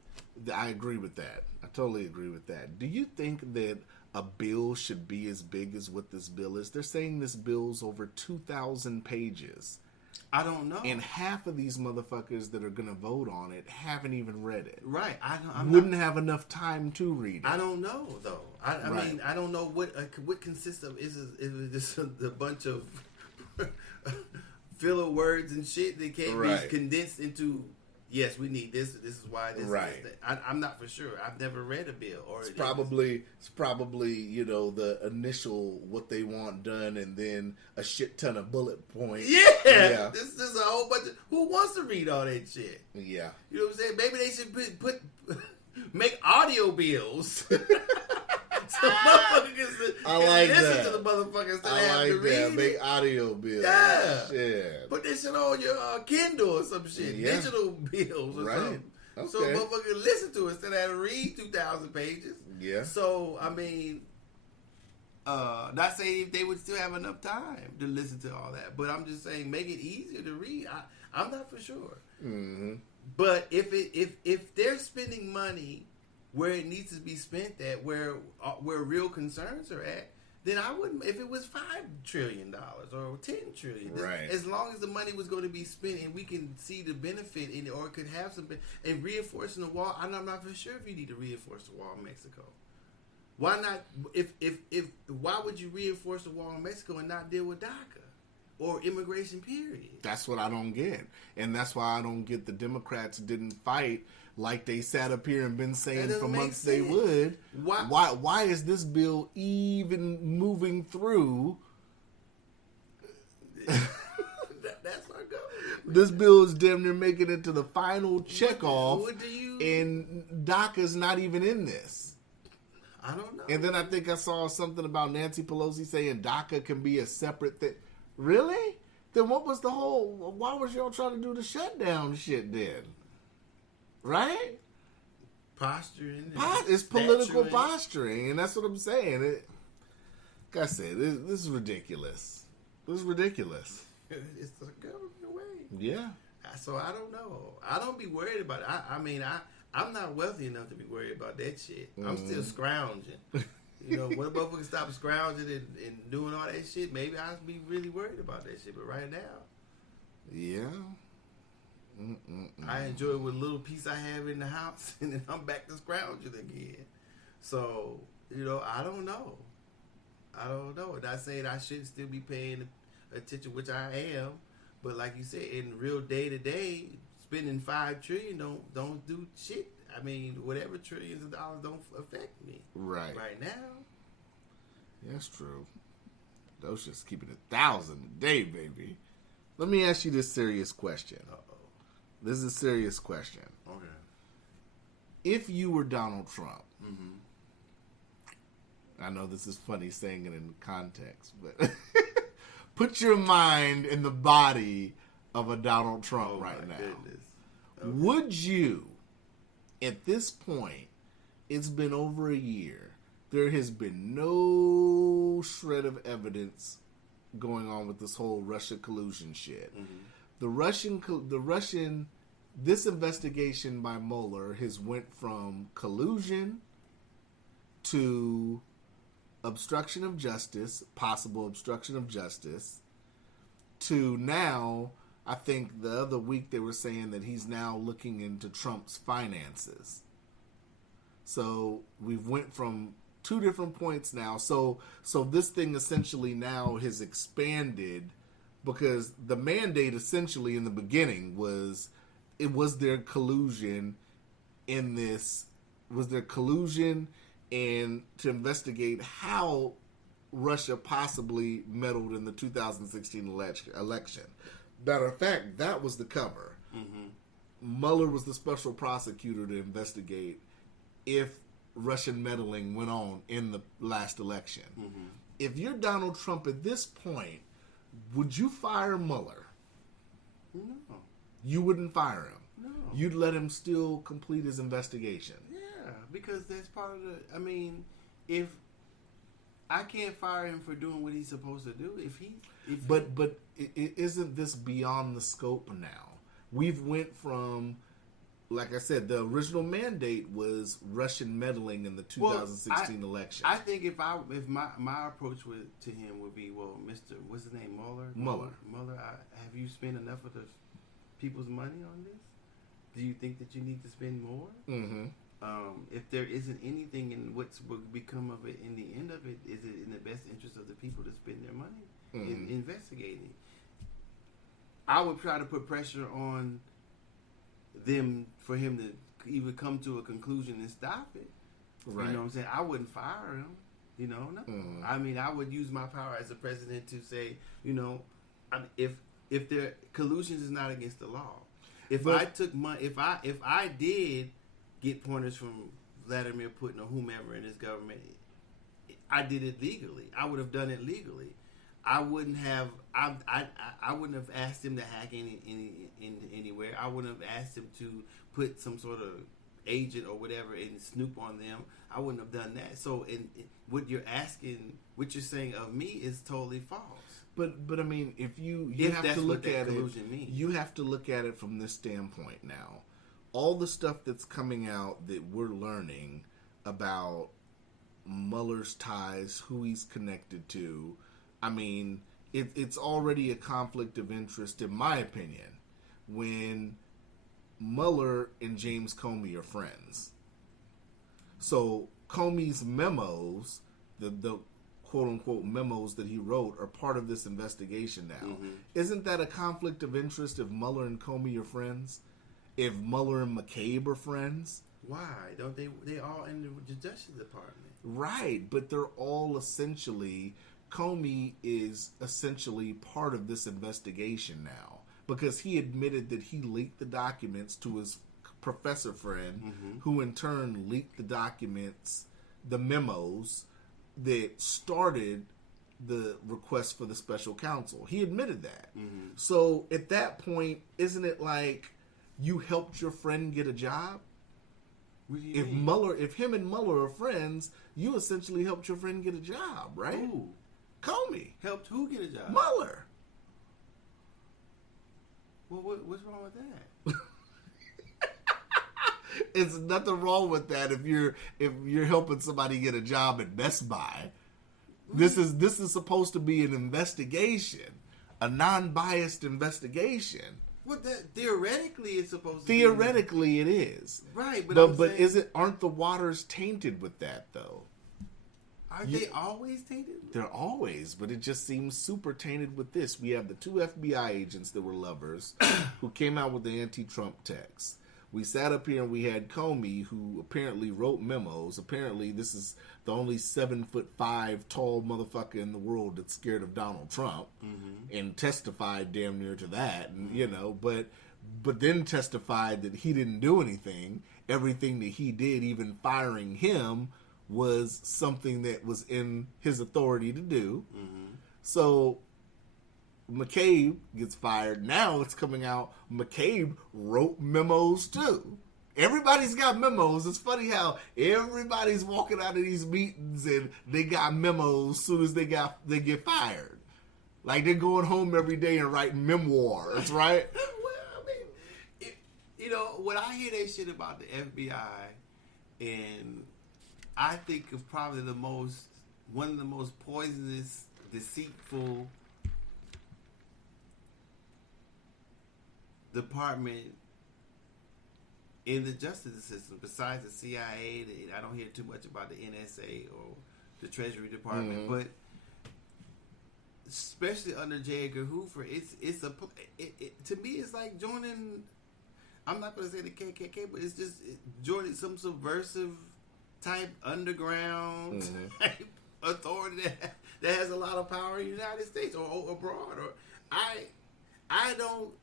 I agree with that. I totally agree with that. Do you think that a bill should be as big as what this bill is? They're saying this bill's over 2,000 pages. I don't know. And half of these motherfuckers that are going to vote on it haven't even read it. Right. I wouldn't have enough time to read it. I don't know, though. I mean, I don't know what consists of. Is it just a bunch of filler words and shit that can't be condensed into yes, we need this. This is why this. Right. This, I'm not for sure. I've never read a bill, or It's probably the initial what they want done, and then a shit ton of bullet points. Yeah. This is a whole bunch of who wants to read all that shit. Yeah. You know what I'm saying? Maybe they should put make audio bills. So motherfuckers I like listen that. to the motherfuckers that I have like to read that. it. Make audio bills. Yeah. Shit. Put this shit on your Kindle or some shit. Yeah. Digital bills or Right. something. Okay. So motherfuckers listen to it instead of having to read 2,000 pages. Yeah. So, I mean, not saying if they would still have enough time to listen to all that, but I'm just saying make it easier to read. I'm not for sure. Mm-hmm. But if they're spending money where it needs to be spent at, where real concerns are at, then I wouldn't. If it was $5 trillion or $10 trillion, Right. as long as the money was going to be spent and we can see the benefit in it, or it could have some and reinforcing the wall. I'm not for sure if you need to reinforce the wall in Mexico. Why not? Why would you reinforce the wall in Mexico and not deal with DACA or immigration? Period. That's what I don't get, and that's why I don't get the Democrats didn't fight like they sat up here and been saying That for doesn't make months they sense. would. Why- Why is this bill even moving through? That's our goal. This bill is damn near making it to the final checkoff, What do you? and DACA's not even in this. I don't know. And then I think I saw something about Nancy Pelosi saying DACA can be a separate thing. Really? Then what was the whole? Why was y'all trying to do the shutdown shit then? Right? Posturing. It's political statuing. posturing, and that's what I'm saying. Like I said, this is ridiculous. This is ridiculous. It's the government way. Yeah. So I don't know. I don't be worried about it. I mean, I'm not wealthy enough to be worried about that shit. I'm still scrounging. You know, when a motherfucker stop scrounging and doing all that shit, maybe I'll be really worried about that shit. But right now, Yeah. I enjoy what little piece I have in the house, and then I'm back to scrounging again. So, you know, I don't know. Not saying I shouldn't still be paying attention, which I am, but like you said, in real day to day, spending $5 trillion don't do shit. I mean, whatever trillions of dollars don't affect me Right. now. That's true. Docious keeping 1,000 a day, baby. Let me ask you this serious question. Uh-oh. This is a serious question. Okay. If you were Donald Trump, Mm-hmm. I know this is funny saying it in context, but put your mind in the body of a Donald Trump right now. Goodness. Would you, at this point, it's been over a year, there has been no shred of evidence going on with this whole Russia collusion shit. Mm-hmm. This investigation by Mueller has went from collusion to obstruction of justice, possible obstruction of justice, to now, I think the other week they were saying that he's now looking into Trump's finances. So we've went from two different points now. So this thing essentially now has expanded, because the mandate essentially in the beginning was there collusion in this? Was there collusion and to investigate how Russia possibly meddled in the 2016 election? Matter of fact, that was the cover. Mm-hmm. Mueller was the special prosecutor to investigate if Russian meddling went on in the last election. Mm-hmm. If you're Donald Trump at this point, would you fire Mueller? No. You wouldn't fire him. No. You'd let him still complete his investigation. Yeah, because that's part of the. I mean, if I can't fire him for doing what he's supposed to do, But isn't this beyond the scope now? We've went from, like I said, the original mandate was Russian meddling in the 2016 election. I think if my approach to him would be, well, Mr. What's his name, Mueller. Have you spent enough of the people's money on this? Do you think that you need to spend more? Mm-hmm. If there isn't anything in what's will become of it in the end of it, is it in the best interest of the people to spend their money in investigating? I would try to put pressure on for him to even come to a conclusion and stop it. Right. You know what I'm saying? I wouldn't fire him. You know, no. I mean, I would use my power as a president to say, you know, if their collusion is not against the law, if I took money, if I did get pointers from Vladimir Putin or whomever in his government, I did it legally. I would have done it legally. I wouldn't have. I wouldn't have asked him to hack anywhere. I wouldn't have asked him to put some sort of agent or whatever and snoop on them. I wouldn't have done that. So, what you're saying of me is totally false. But I mean, if you have to look at it, you have to look at it from this standpoint now. All the stuff that's coming out that we're learning about Mueller's ties, who he's connected to, I mean, it's already a conflict of interest, in my opinion, when Mueller and James Comey are friends. So Comey's memos, the quote-unquote memos that he wrote, are part of this investigation now. Mm-hmm. Isn't that a conflict of interest if Mueller and Comey are friends? If Mueller and McCabe are friends? Why? Don't they all in the Justice Department? Right, but they're all essentially... Comey is essentially part of this investigation now because he admitted that he leaked the documents to his professor friend, mm-hmm. who in turn leaked the documents, the memos that started the request for the special counsel. He admitted that. Mm-hmm. So at that point, isn't it like you helped your friend get a job? What do you mean? If him and Mueller are friends, you essentially helped your friend get a job, right? Ooh. Comey. Helped who get a job? Mueller. Well, what's wrong with that? It's nothing wrong with that if you're helping somebody get a job at Best Buy. This is supposed to be an investigation, a non-biased investigation. Well, theoretically, it's supposed to. Theoretically, it is. Right, but aren't the waters tainted with that though? Are they always tainted? They're always, but it just seems super tainted with this. We have the two FBI agents that were lovers who came out with the anti-Trump text. We sat up here and we had Comey, who apparently wrote memos. Apparently, this is the only 7'5" tall motherfucker in the world that's scared of Donald Trump, mm-hmm. and testified damn near to that. And but then testified that he didn't do anything. Everything that he did, even firing him, was something that was in his authority to do. Mm-hmm. So McCabe gets fired. Now it's coming out McCabe wrote memos too. Everybody's got memos. It's funny how everybody's walking out of these meetings and they got memos as soon as they get fired. Like they're going home every day and writing memoirs, right? Well, I mean, when I hear that shit about the FBI, and I think of probably one of the most poisonous, deceitful department in the justice system, besides the CIA. I don't hear too much about the NSA or the Treasury Department, mm-hmm. but especially under J. Edgar Hoover, to me it's like joining. I'm not going to say the KKK, but it's just joining some subversive type underground, mm-hmm. type authority that has a lot of power in the United States or abroad. Or I don't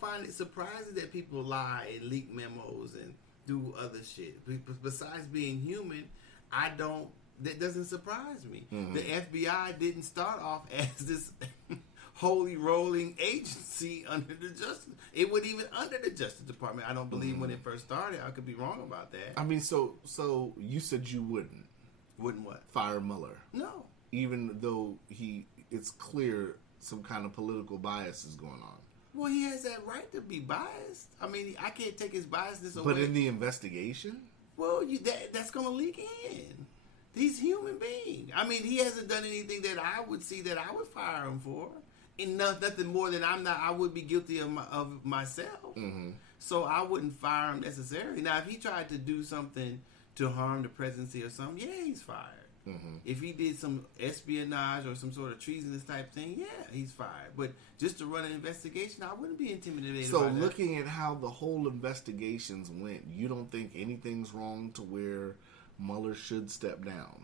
find it surprising that people lie and leak memos and do other shit. Besides being human, that doesn't surprise me. Mm-hmm. The FBI didn't start off as this holy rolling agency under the Justice. It wasn't even under the Justice Department. I don't believe mm-hmm. when it first started. I could be wrong about that. I mean, so you said you wouldn't what? Fire Mueller? No. Even though it's clear some kind of political bias is going on. Well, he has that right to be biased. I mean, I can't take his biasness away. But in the investigation? Well, that's going to leak in. He's a human being. I mean, he hasn't done anything that I would see that I would fire him for. And nothing more than I would be guilty of myself. Mm-hmm. So I wouldn't fire him necessarily. Now, if he tried to do something to harm the presidency or something, yeah, he's fired. Mm-hmm. If he did some espionage or some sort of treasonous type thing, yeah, he's fired. But just to run an investigation, I wouldn't be intimidated. So by that. looking at how the whole investigations went, you don't think anything's wrong to where Mueller should step down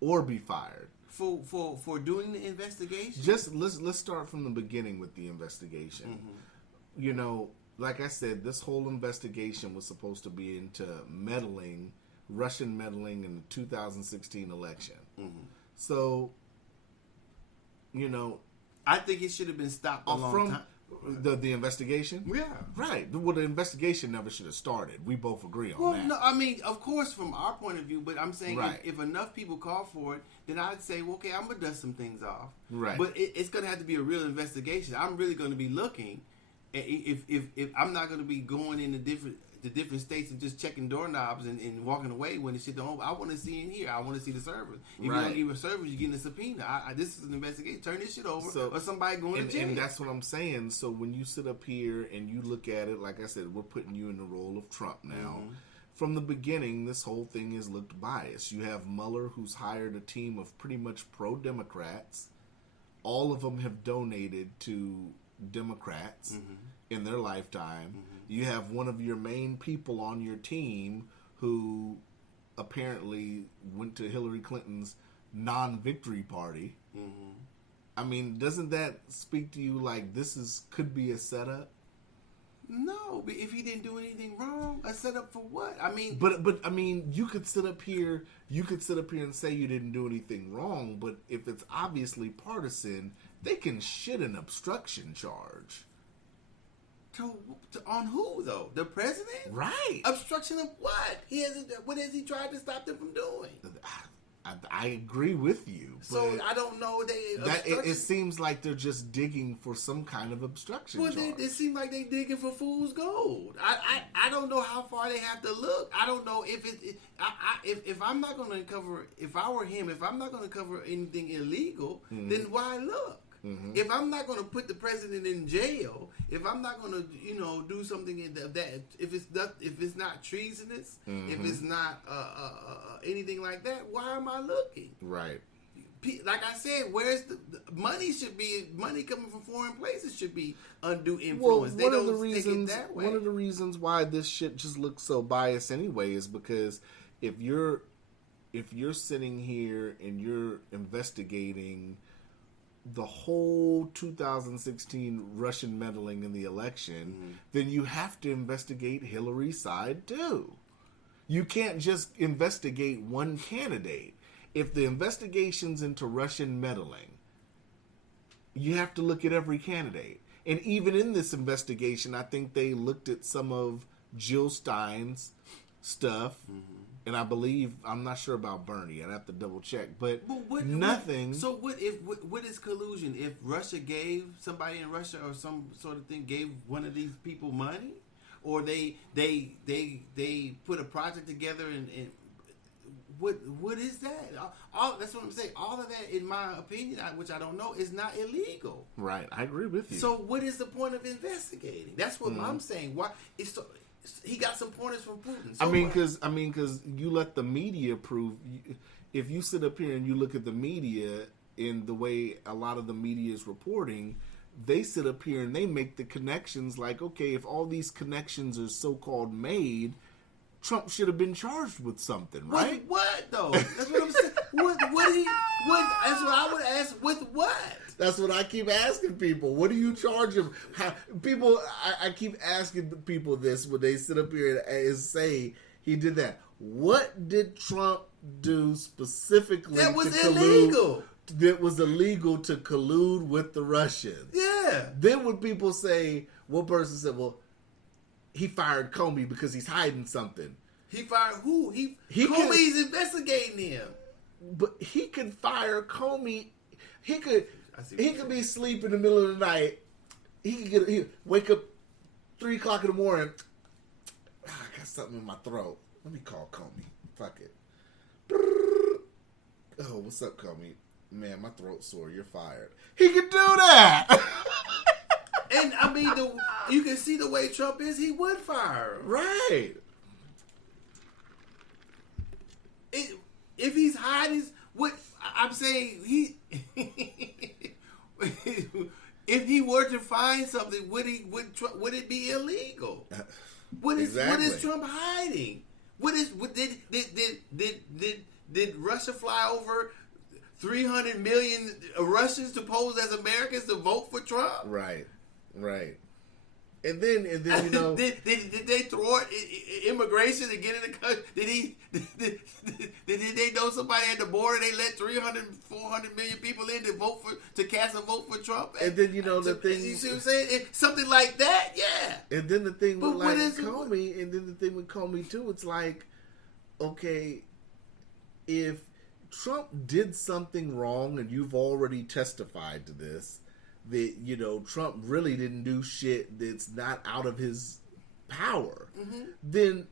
or be fired? For doing the investigation? Just let's start from the beginning with the investigation. Mm-hmm. You know, like I said, this whole investigation was supposed to be into meddling, Russian meddling in the 2016 election. Mm-hmm. So, you know, I think it should have been stopped a long time. The investigation? Yeah. Right. Well, the investigation never should have started. We both agree on that. No, I mean, of course, from our point of view, but I'm saying Right. if enough people call for it, then I'd say, well, okay, I'm going to dust some things off. Right. But it's going to have to be a real investigation. I'm really going to be looking. If I'm not going to be going into different states and just checking doorknobs and walking away when the shit don't. I want to see in here. I want to see the servers. If Right. you don't give a servers, you're getting a subpoena. This is an investigation. Turn this shit over, or somebody going to jail. And that's what I'm saying. So when you sit up here and you look at it, like I said, we're putting you in the role of Trump now. Mm-hmm. From the beginning, this whole thing has looked biased. You have Mueller, who's hired a team of pretty much pro-Democrats. All of them have donated to Democrats in their lifetime. You have one of your main people on your team who apparently went to Hillary Clinton's non-victory party. I mean, doesn't that speak to you like this could be a setup? No, but if he didn't do anything wrong, a setup for what? I mean, but I mean, you could sit up here and say you didn't do anything wrong, but if it's obviously partisan, they can shit an obstruction charge. On who though? The president? Right. Obstruction of what? What has he tried to stop them from doing? I agree with you. So I don't know. It seems like they're just digging for some kind of obstruction charge. It seems like they digging for fool's gold. I don't know how far they have to look. I don't know if I'm not going to cover. If I were him, if I'm not going to cover anything illegal, then why look? If I'm not going to put the president in jail, if I'm not going to, do something that if it's not treasonous, if it's not anything like that, why am I looking? Right. Like I said, where's the money should be money coming from foreign places should be undue influence. Well, They don't take it that way. One of the reasons why this shit just looks so biased anyway is because if you're sitting here and you're investigating the whole 2016 Russian meddling in the election, then you have to investigate Hillary's side too. You can't just investigate one candidate. If the investigation's into Russian meddling, you have to look at every candidate. And even in this investigation, I think they looked at some of Jill Stein's stuff. And I believe, I'm not sure about Bernie. I'd have to double check. But nothing. What is collusion? If Russia gave somebody in Russia or some sort of thing gave one of these people money, or they put a project together and what is that? That's what I'm saying. All of that, in my opinion, which I don't know, is not illegal. Right. I agree with you. So what is the point of investigating? That's what I'm saying. Why he got some pointers from Putin. So I mean, because you let the media prove. If you sit up here and you look at the media in the way a lot of the media is reporting, they sit up here and they make the connections. Like, okay, if all these connections are so-called made, Trump should have been charged with something, right? What though? That's what I'm saying. What? That's what I would ask. With what? That's what I keep asking people. What do you charge him? I keep asking people this when they sit up here and say he did that. What did Trump do specifically that was to illegal? That was illegal to collude with the Russians. Yeah. Then when people say, one person said, well, he fired Comey because he's hiding something. He fired who? Comey's investigating him. But he could fire Comey. He could be asleep in the middle of the night. He wake up 3 o'clock in the morning. I got something in my throat. Let me call Comey. Fuck it. Oh, what's up, Comey? Man, my throat's sore. You're fired. He could do that. And I mean, you can see the way Trump is. He would fire him. Right. if he's hiding, what I'm saying, if he were to find something, would it be illegal? What is Trump hiding? Did Russia fly over 300 million Russians to pose as Americans to vote for Trump? Right. And then you know, did they thwart immigration to get in the country? Did they know somebody at the border? They let 300, 400 million people in to cast a vote for Trump. And then you know the thing. You see what I'm saying? Something like that, yeah. And then the thing with like Comey, and then the thing with Comey too. It's like, okay, if Trump did something wrong, and you've already testified to this, that, you know, Trump really didn't do shit that's not out of his power, then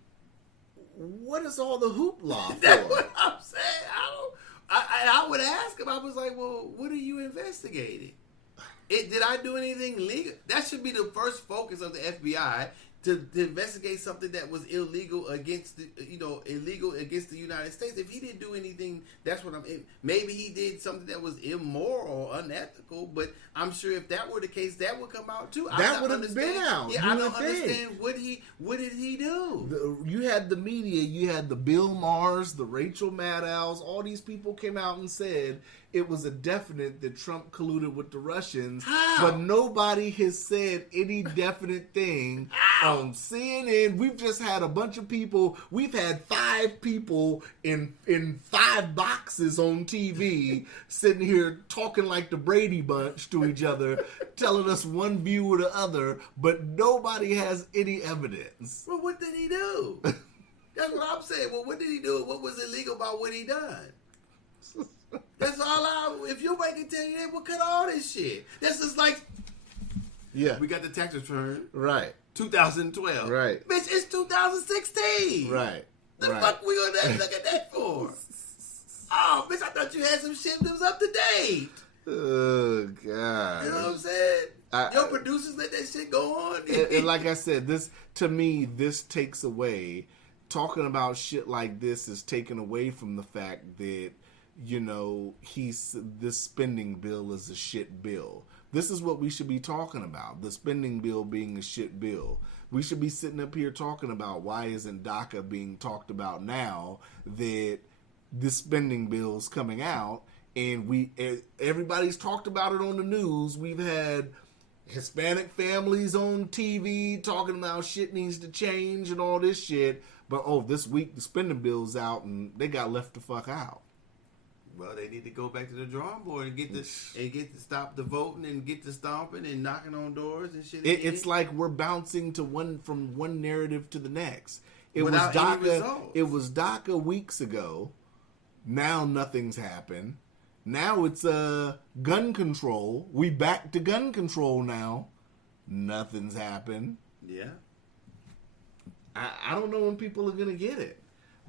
what is all the hoopla for? That's what I'm saying. I would ask him, I was like, well, what are you investigating? Did I do anything legal? That should be the first focus of the FBI, to investigate something that was illegal against the United States. If he didn't do anything, that's what maybe he did something that was immoral or unethical, but I'm sure if that were the case, that would come out too. That would have been out. Yeah, I don't understand what did he do? You had the media, you had the Bill Maher's, the Rachel Maddows, all these people came out and said it was a definite that Trump colluded with the Russians. How? But nobody has said any definite thing on CNN. We've just had a bunch of people. We've had 5 people in 5 boxes on TV sitting here talking like the Brady Bunch to each other, telling us one view or the other, but nobody has any evidence. Well, what did he do? That's what I'm saying. Well, what did he do? What was illegal about what he done? That's all if you can tell you that, we'll cut all this shit. That's just like, yeah, we got the tax return. Right. 2012. Right. Bitch, it's 2016. Right. The fuck we gonna look at that for? Oh, bitch, I thought you had some shit that was up to date. Oh, God. You know what I'm saying? Your producers let that shit go on. And like I said, to me, this takes away, talking about shit like this is taken away from the fact that, you know, this spending bill is a shit bill. This is what we should be talking about. The spending bill being a shit bill. We should be sitting up here talking about why isn't DACA being talked about now that this spending bill is coming out, and everybody's talked about it on the news. We've had Hispanic families on TV talking about shit needs to change and all this shit. But this week the spending bill's out and they got left the fuck out. Well, they need to go back to the drawing board and get to stop the voting and get to stomping and knocking on doors and shit. It's like we're bouncing from one narrative to the next. It was DACA weeks ago. Now nothing's happened. Now it's gun control. We back to gun control now. Nothing's happened. Yeah. I don't know when people are gonna get it.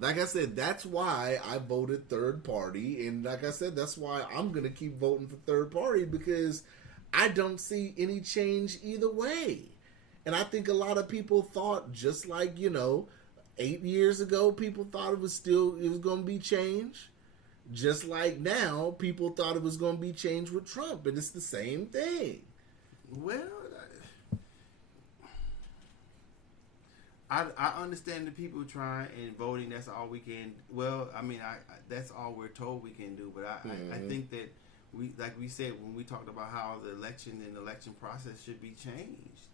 Like I said, that's why I voted third party. And like I said, that's why I'm going to keep voting for third party, because I don't see any change either way. And I think a lot of people thought, just like, 8 years ago, people thought it was going to be change. Just like now, people thought it was going to be change with Trump. And it's the same thing. Well, I understand the people trying and voting. That's all we can. Well, I mean, that's all we're told we can do. But I think that we said when we talked about how the election and election process should be changed.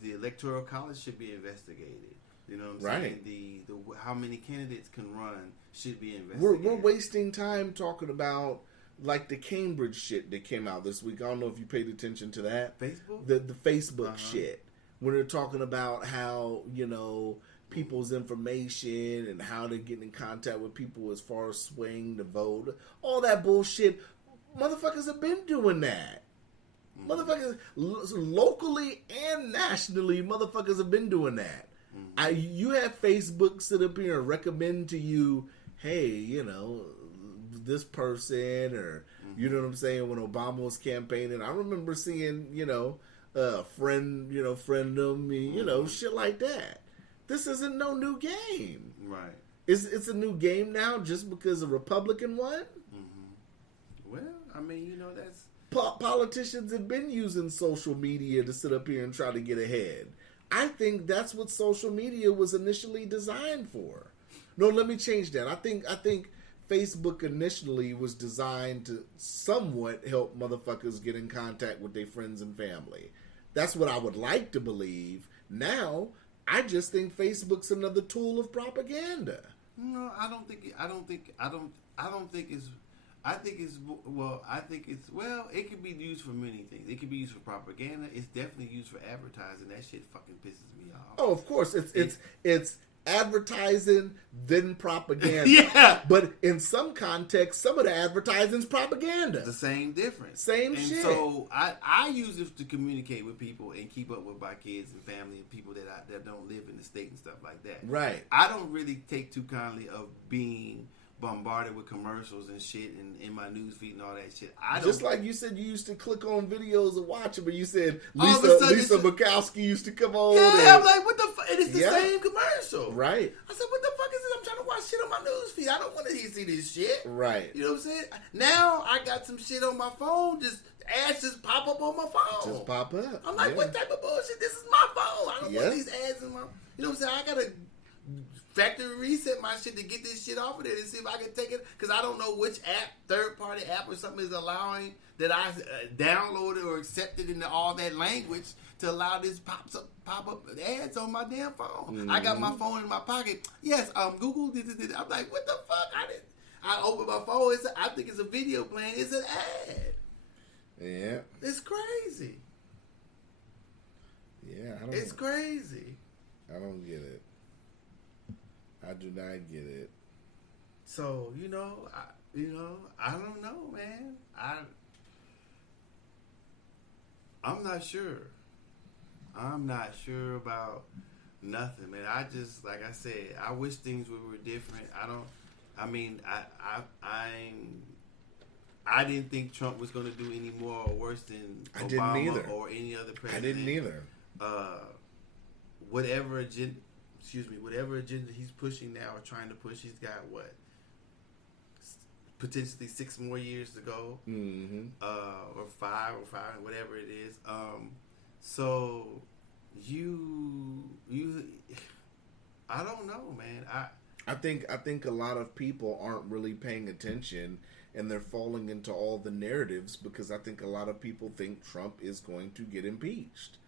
The electoral college should be investigated. You know what I'm saying? The how many candidates can run should be investigated. We're wasting time talking about like the Cambridge shit that came out this week. I don't know if you paid attention to that. Facebook? The Facebook shit. When they're talking about how, people's information and how they're getting in contact with people as far as swaying the vote. All that bullshit. Motherfuckers have been doing that. Motherfuckers, locally and nationally, motherfuckers have been doing that. You have Facebook sit up here and recommend to you, hey, this person, or, you know what I'm saying, when Obama was campaigning. I remember seeing, friend them, shit like that. This isn't no new game. Right. It's a new game now just because a Republican won? Well, I mean, you know, that's... Politicians have been using social media to sit up here and try to get ahead. I think that's what social media was initially designed for. No, let me change that. I think Facebook initially was designed to somewhat help motherfuckers get in contact with their friends and family. That's what I would like to believe. Now, I just think Facebook's another tool of propaganda. No, I think it could be used for many things. It could be used for propaganda. It's definitely used for advertising. That shit fucking pisses me off. Oh, of course. It's advertising, then propaganda. Yeah. But in some contexts, some of the advertising's propaganda. The same difference. Same and shit. So I use it to communicate with people and keep up with my kids and family and people that don't live in the state and stuff like that. Right. I don't really take too kindly of being bombarded with commercials and shit and in my news feed and all that shit. Just like you said, you used to click on videos and watch them, but you said All of a sudden Lisa Murkowski used to come on. Yeah, I'm like, what the fuck? And it's the same commercial. Right. I said, what the fuck is this? I'm trying to watch shit on my news feed. I don't want to see this shit. Right. You know what I'm saying? Now I got some shit on my phone. Ads just pop up on my phone. Just pop up. I'm like, what type of bullshit? This is my phone. I don't want these ads in my... You know what I'm saying? I got to factory reset my shit to get this shit off of there and see if I can take it. Because I don't know which app, third-party app or something is allowing that I downloaded or accepted into all that language to allow this pop up ads on my damn phone. Mm-hmm. I got my phone in my pocket. Yes, Google did. I'm like, what the fuck? I open my phone. I think it's a video playing. It's an ad. Yeah. It's crazy. Yeah, it's crazy. I don't get it. I do not get it. So, I don't know, man. I'm not sure. I'm not sure about nothing, man. I just, like I said, I wish things were different. I didn't think Trump was going to do any more or worse than Obama or any other president. I didn't either. Whatever agenda he's pushing now or trying to push, he's got potentially 6 more years to go, or five, whatever it is. So I don't know, man. I think a lot of people aren't really paying attention, and they're falling into all the narratives because I think a lot of people think Trump is going to get impeached.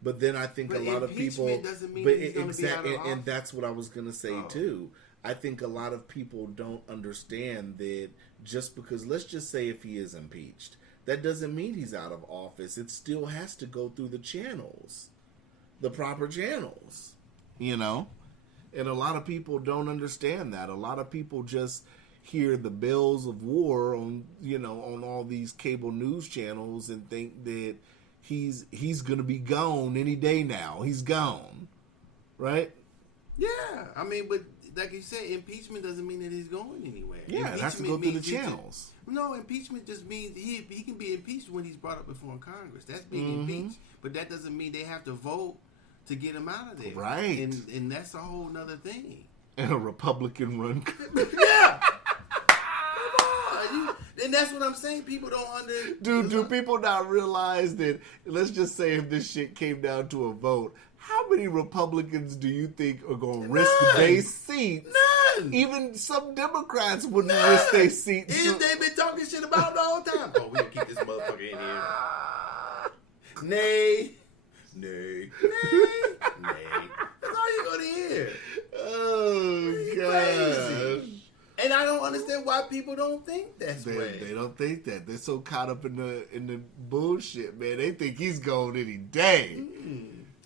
But then I think a lot of people, and that's what I was going to say too. I think a lot of people don't understand that just because, let's just say if he is impeached, that doesn't mean he's out of office. It still has to go through the channels, the proper channels, And a lot of people don't understand that. A lot of people just hear the bells of war on all these cable news channels and think that he's gonna be gone any day now. He's gone, right? Yeah, I mean, but like you said, impeachment doesn't mean that he's going anywhere. Yeah, it has to go through the channels. No, impeachment just means he can be impeached when he's brought up before Congress. That's being impeached, but that doesn't mean they have to vote to get him out of there. Right, and that's a whole nother thing. And a Republican run. Yeah. And that's what I'm saying. People don't Do people not realize that, let's just say if this shit came down to a vote, how many Republicans do you think are going to risk their seats? None. Even some Democrats wouldn't risk their seats. If they've been talking shit about it the whole time. Oh, we can keep this motherfucker in here. Nay. That's all you're going to hear. Oh, God. Crazy. And I don't understand why people don't think that way. They don't think that. They're so caught up in the bullshit, man. They think he's gone any day.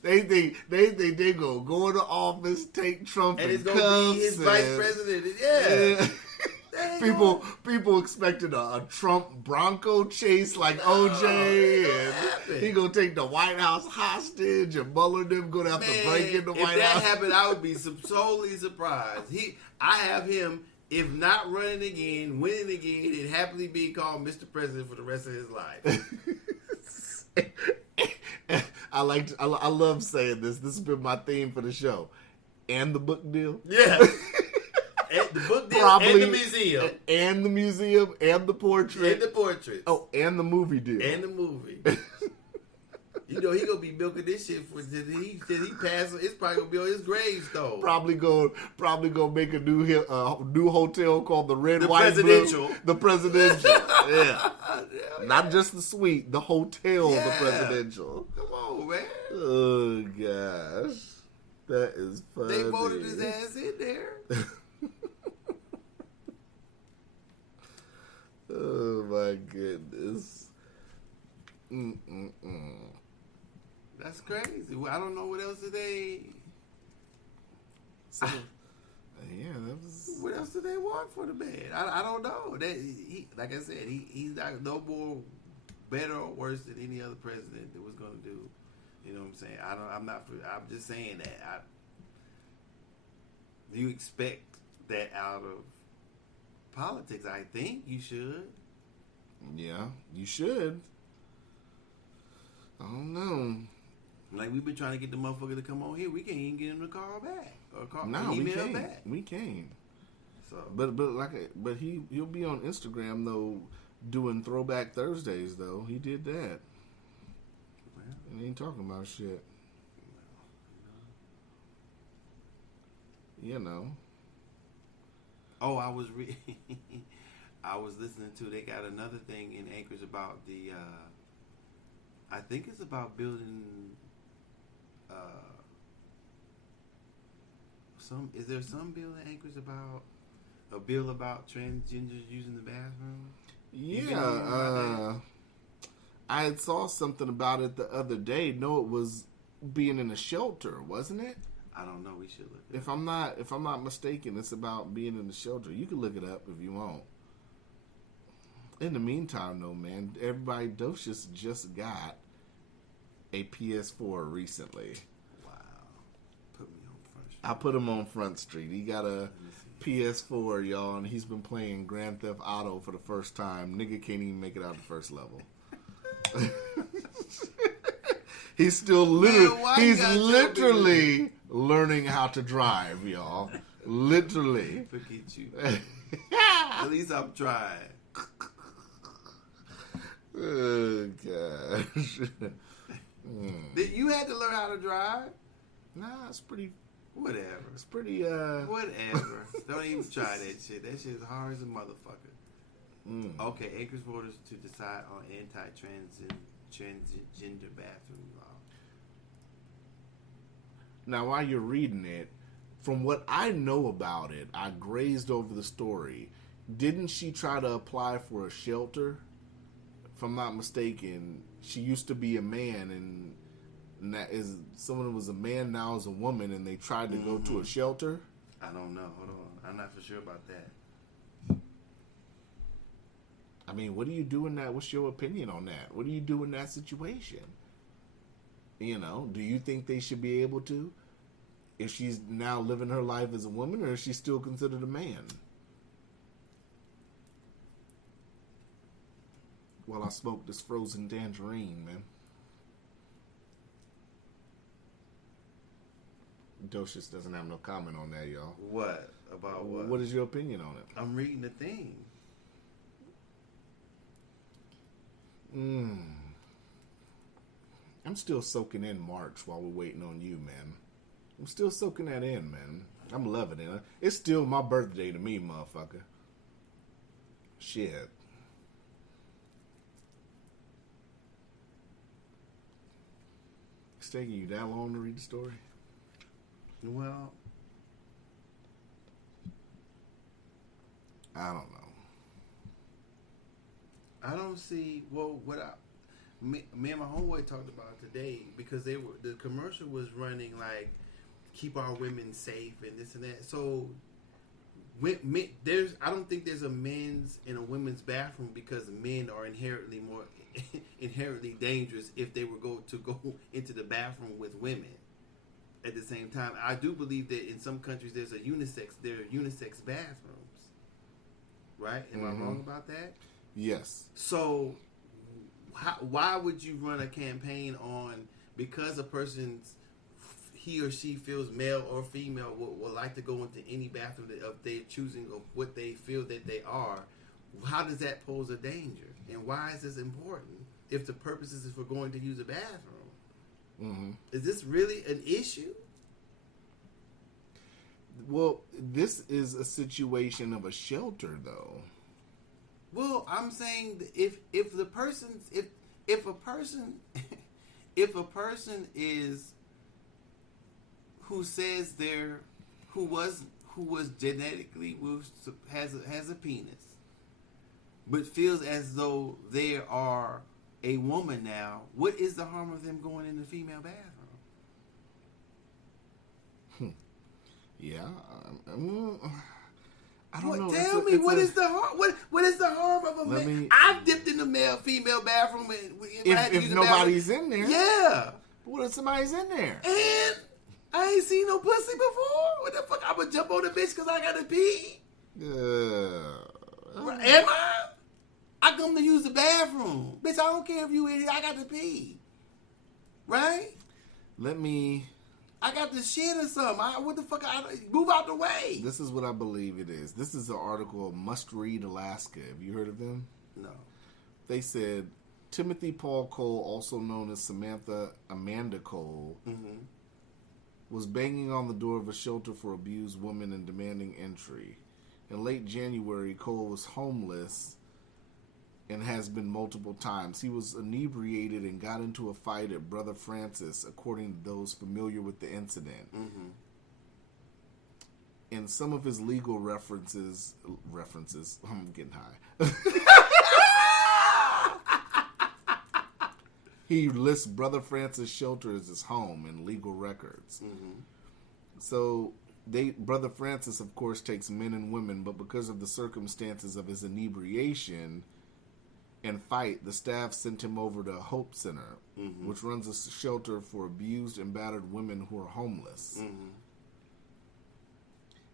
They think they go into office, take Trump and it's cuffs. Gonna be his vice president. Yeah. People expected a Trump Bronco chase like OJ, and he gonna take the White House hostage, and Mueller them gonna have to break in the White House. If that happened, I would be totally surprised. I have him, if not running again, winning again, and happily being called Mr. President for the rest of his life. I love saying this. This has been my theme for the show. And the book deal. Yeah. the book deal and the museum. And the museum and the portrait. And the portraits. Oh, and the movie deal. And the movie. You know, he gonna be milking this shit for till he passes. It's probably gonna be on his gravestone. Probably gonna make a new hotel called the Red, The White, Presidential. Blue. The Presidential. Yeah. Not just the suite, the hotel, Yeah. the Presidential. Come on, man. Oh gosh, that is funny. They voted his ass in there. Oh my goodness. That's crazy. Well, I don't know what else did they. Yeah, that was. What else do they want for the man? I don't know. Like I said, he's not no more better or worse than any other president that was going to do. You know what I'm saying? I'm just saying that. You expect that out of politics? I think you should. Yeah, you should. I don't know. Like, we've been trying to get the motherfucker to come on here. We can't even get him to call back or No, email we can't. back. We can't. So, But he'll be on Instagram though, doing Throwback Thursdays though. He did that. well, And he ain't talking about shit. You know. oh, I was I was listening to. They got another thing in Anchorage about the. I think it's about building. Is there some bill in Anchorage about a bill about transgenders using the bathroom? Yeah, I saw something about it the other day. No, it was being in a shelter, wasn't it? I don't know. We should look. If I'm not mistaken, it's about being in the shelter. You can look it up if you want. In the meantime, though, man, everybody, Docious just got a PS4 recently. Wow, put me on Front Street. I put him on Front Street. He got a PS4, y'all, and he's been playing Grand Theft Auto for the first time. Nigga can't even make it out the first level. He's still literally learning how to drive, y'all. Literally. Forget you. At least I'm trying. Oh gosh. You had to learn how to drive? Nah, it's pretty. Whatever. It's pretty. Whatever. Don't even try that shit. That shit is hard as a motherfucker. Okay, Anchorage voters to decide on anti-transgender bathroom law. Now, while you're reading it, from what I know about it, I grazed over the story. Didn't she try to apply for a shelter? If I'm not mistaken, she used to be a man, and that is someone who was a man now is a woman, and they tried to go to a shelter. I don't know. Hold on. I'm not for sure about that. I mean, what do you do in that? What's your opinion on that? What do you do in that situation? You know, do you think they should be able to? If she's now living her life as a woman, or is she still considered a man? While I smoke this frozen tangerine, man. Docious doesn't have no comment on that, y'all. What? About what? What is your opinion on it? I'm reading the thing. I'm still soaking in March while we're waiting on you, man. I'm still soaking that in, man. I'm loving it. It's still my birthday to me, motherfucker. Shit. It's taking you that long to read the story? Well, I don't know. I don't see. Well, me and my homeboy talked about it today, because the commercial was running like keep our women safe and this and that. So I don't think there's a men's and a women's bathroom, because men are inherently dangerous if they were go into the bathroom with women. At the same time, I do believe that in some countries there are unisex bathrooms. Right? Am I wrong about that? Yes. So, why would you run a campaign on, because a person's he or she feels male or female will like to go into any bathroom if they're choosing of what they feel that they are, how does that pose a danger? And why is this important if the purpose is for going to use a bathroom? Mm-hmm. Is this really an issue? Well, this is a situation of a shelter, though. Well, I'm saying that if a person is who says who was genetically has a penis, but feels as though they are a woman now, what is the harm of them going in the female bathroom? Yeah, I don't know. Tell me what is the harm? What is the harm of a man? I've dipped in the female bathroom if nobody's in there. Yeah. What if somebody's in there? And I ain't seen no pussy before. What the fuck? I would jump on the bitch because I gotta pee. Am I? I come to use the bathroom, bitch. I don't care if you in here. I got to pee. Right? I got the shit or something. What the fuck? Move out the way. This is what I believe it is. This is an article of Must Read Alaska. Have you heard of them? No. They said Timothy Paul Cole, also known as Amanda Cole, was banging on the door of a shelter for abused women and demanding entry. In late January, Cole was homeless and has been multiple times. He was inebriated and got into a fight at Brother Francis, according to those familiar with the incident. In some of his legal references, I'm getting high. He lists Brother Francis shelter as his home in legal records. So Brother Francis, of course, takes men and women, but because of the circumstances of his inebriation and fight, the staff sent him over to Hope Center, which runs a shelter for abused and battered women who are homeless.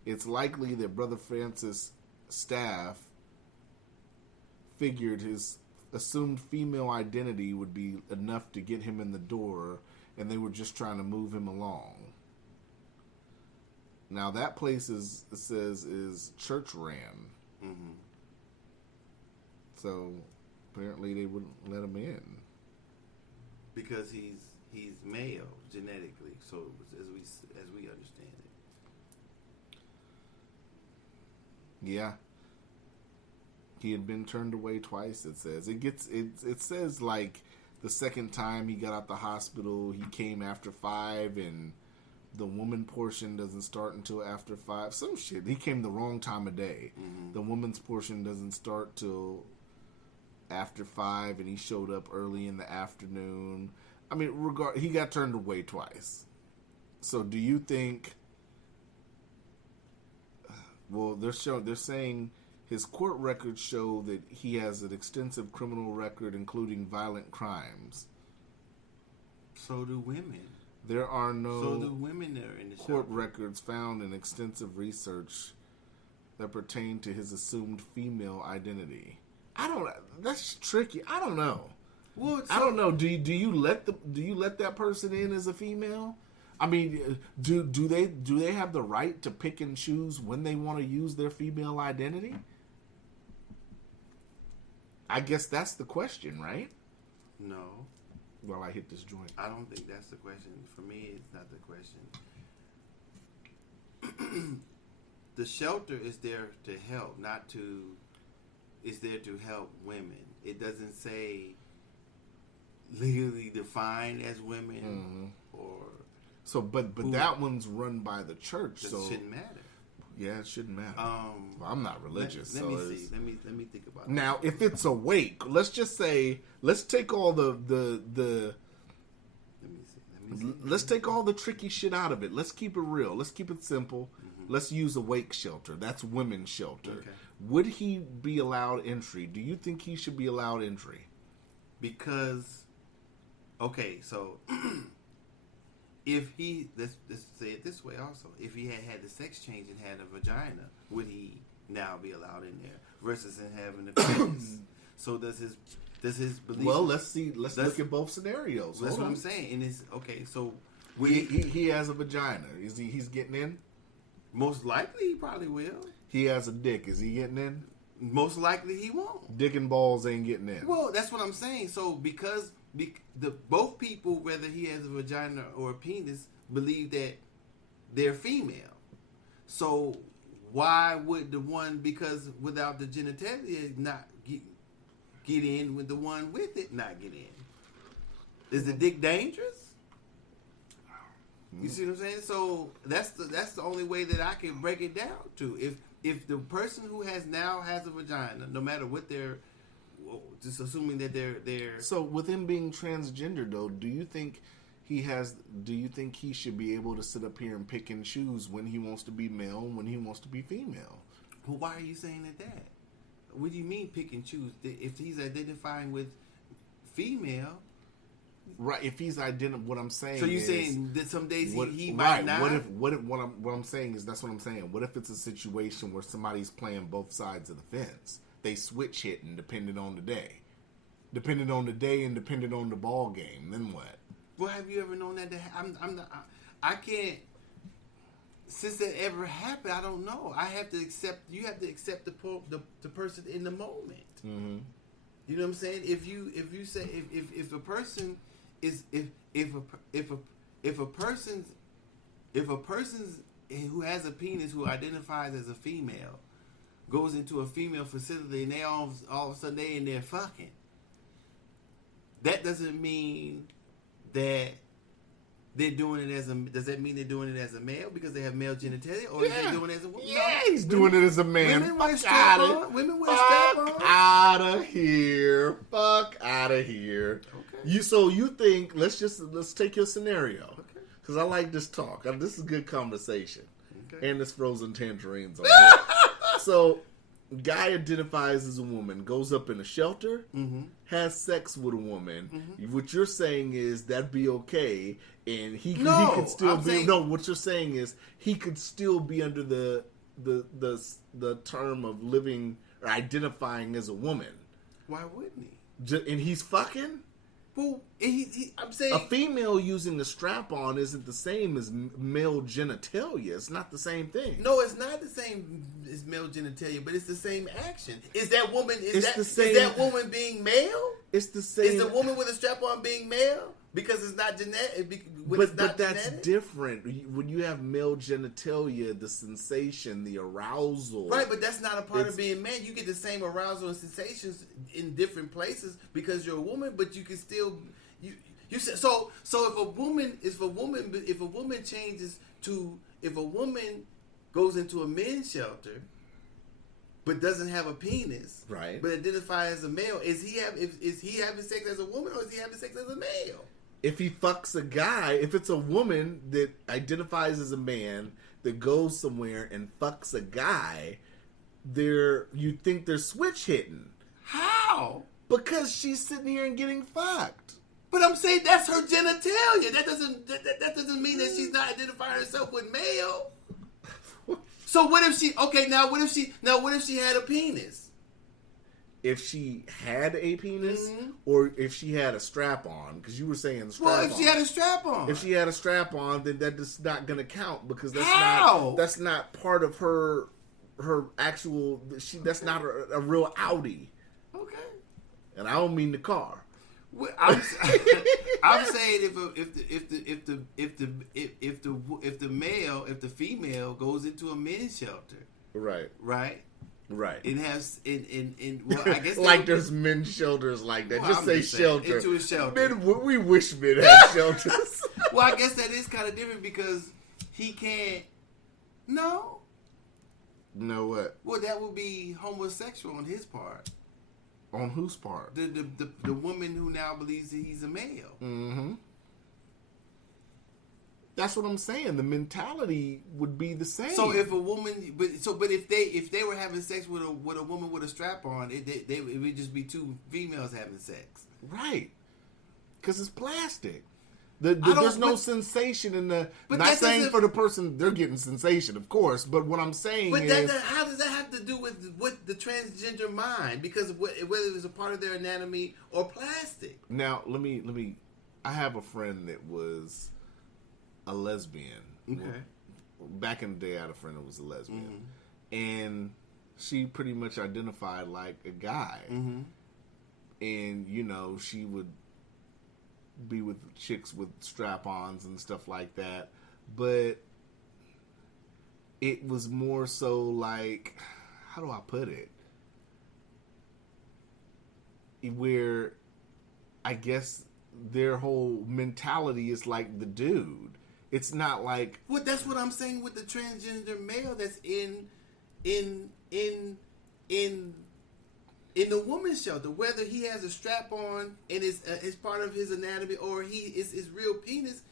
It's likely that Brother Francis' staff figured his assumed female identity would be enough to get him in the door, and they were just trying to move him along. Now that place is church ran, so apparently they wouldn't let him in because he's male genetically. So as we understand it, yeah. He had been turned away twice, it says. It says, like, the second time he got out the hospital, he came after 5, and the woman portion doesn't start until after 5. Some shit. He came the wrong time of day. The woman's portion doesn't start till after 5, and he showed up early in the afternoon. I mean, he got turned away twice. So do you think... Well, they're saying... His court records show that he has an extensive criminal record, including violent crimes. So do women. There are no so do women there in the court shelter. records found in extensive research that pertain to his assumed female identity. That's tricky. I don't know. Well, I don't know. Do you let that person in as a female? I mean, do they have the right to pick and choose when they want to use their female identity? I guess that's the question, right? No. Well, I hit this joint. I don't think that's the question. For me, it's not the question. The shelter is there to help, it's there to help women. It doesn't say legally defined as women or... So, but that one's run by the church, so... It shouldn't matter. Yeah, it shouldn't matter. Well, I'm not religious, let me see. Let me think about it. Now, if it's awake, let's just say, let's take all the Let me see. let's take all the tricky shit out of it. Let's keep it real. Let's keep it simple. Let's use awake shelter. That's women's shelter. Okay. Would he be allowed entry? Do you think he should be allowed entry? Because, okay, so... If let's say it this way also, if he had the sex change and had a vagina, would he now be allowed in there versus him having a penis? So does his belief? Well, let's see. Let's look at both scenarios. That's what I'm saying. And it's okay. So He has a vagina. He's getting in? Most likely, he probably will. He has a dick. Is he getting in? Most likely, he won't. Dick and balls ain't getting in. Well, that's what I'm saying. So because both people, whether he has a vagina or a penis, believe that they're female. So why would the one, because without the genitalia, not get in with the one with it not get in? Is the dick dangerous? You see what I'm saying? So that's the only way that I can break it down to. If the person who has a vagina, no matter what they're, just assuming that they're So with him being transgender though, do you think he should be able to sit up here and pick and choose when he wants to be male and when he wants to be female? Well, why are you saying that? What do you mean pick and choose? If he's identifying with female, right? If he's what I'm saying. So you're saying that some days he might not. What I'm saying is that's what I'm saying. What if it's a situation where somebody's playing both sides of the fence? They switch hitting depending on the day, and depending on the ball game. Then what? Well, have you ever known that? I can't. Since that ever happened, I don't know. I have to accept. You have to accept the person in the moment. Mm-hmm. You know what I'm saying? If you say if a person is if a person's who has a penis who identifies as a female goes into a female facility and they all of a sudden they in there fucking, that doesn't mean that they're doing it as a. Does that mean they're doing it as a male because they have male genitalia, or is they doing it as a woman? Yeah, he's doing it as a man. Women wear strap on. Women wear strap on. Fuck out of here. Fuck out of here. Okay. You think? Let's take your scenario. Okay. Because I like this talk. This is good conversation. Okay. And this frozen tangerines on here. So, guy identifies as a woman, goes up in a shelter, has sex with a woman. What you're saying is that'd be okay, and he could still be. No, what you're saying is he could still be under the term of living or identifying as a woman. Why wouldn't he? And he's fucking. Well, I'm saying a female using the strap-on isn't the same as male genitalia. It's not the same thing. No, it's not the same as male genitalia, but it's the same action. Is that woman? Is that woman being male? It's the same. Is the woman with a strap-on being male? Because it's not genetic. But that's genetic? Different. When you have male genitalia, the sensation, the arousal. Right, but that's not a part of being man. You get the same arousal and sensations in different places because you're a woman, but you can still you say so if a woman changes to if a woman goes into a men's shelter but doesn't have a penis, right? But identifies as a male, is he having sex as a woman or is he having sex as a male? If he fucks a guy, if it's a woman that identifies as a man that goes somewhere and fucks a guy, you think they're switch hitting. How? Because she's sitting here and getting fucked. But I'm saying that's her genitalia. That doesn't mean that she's not identifying herself with male. So what if she? Okay, now what if she had a penis? If she had a penis, or if she had a strap on, because you were saying strap on. Well, if she had a strap on. If she had a strap on, then that is not going to count because that's not part of her actual. That's not a real Audi. Okay. And I don't mean the car. Well, I'm saying if the female goes into a men's shelter, right. It has well, I guess like there's men's shelters like that. Well, just say shelter. Into a shelter. Men, we wish men had shelters. Well, I guess that is kind of different because he can't. No. No what? Well, that would be homosexual on his part. On whose part? The woman who now believes that he's a male. Mm-hmm. That's what I'm saying. The mentality would be the same. So if a woman, but if they were having sex with a woman with a strap on, it would just be two females having sex, right? Because it's plastic. There's no sensation in the. Not saying for the person they're getting sensation, of course. But what I'm saying is, how does that have to do with the transgender mind? Because whether it's a part of their anatomy or plastic. Now let me. I have a friend that was a lesbian. Okay. Back in the day, I had a friend that was a lesbian. And she pretty much identified like a guy. And, you know, she would be with chicks with strap-ons and stuff like that. But it was more so like, how do I put it? Where I guess their whole mentality is like the dude. It's not like... Well, that's what I'm saying with the transgender male that's in the woman's shelter. Whether he has a strap on and it's part of his anatomy or it's his real penis.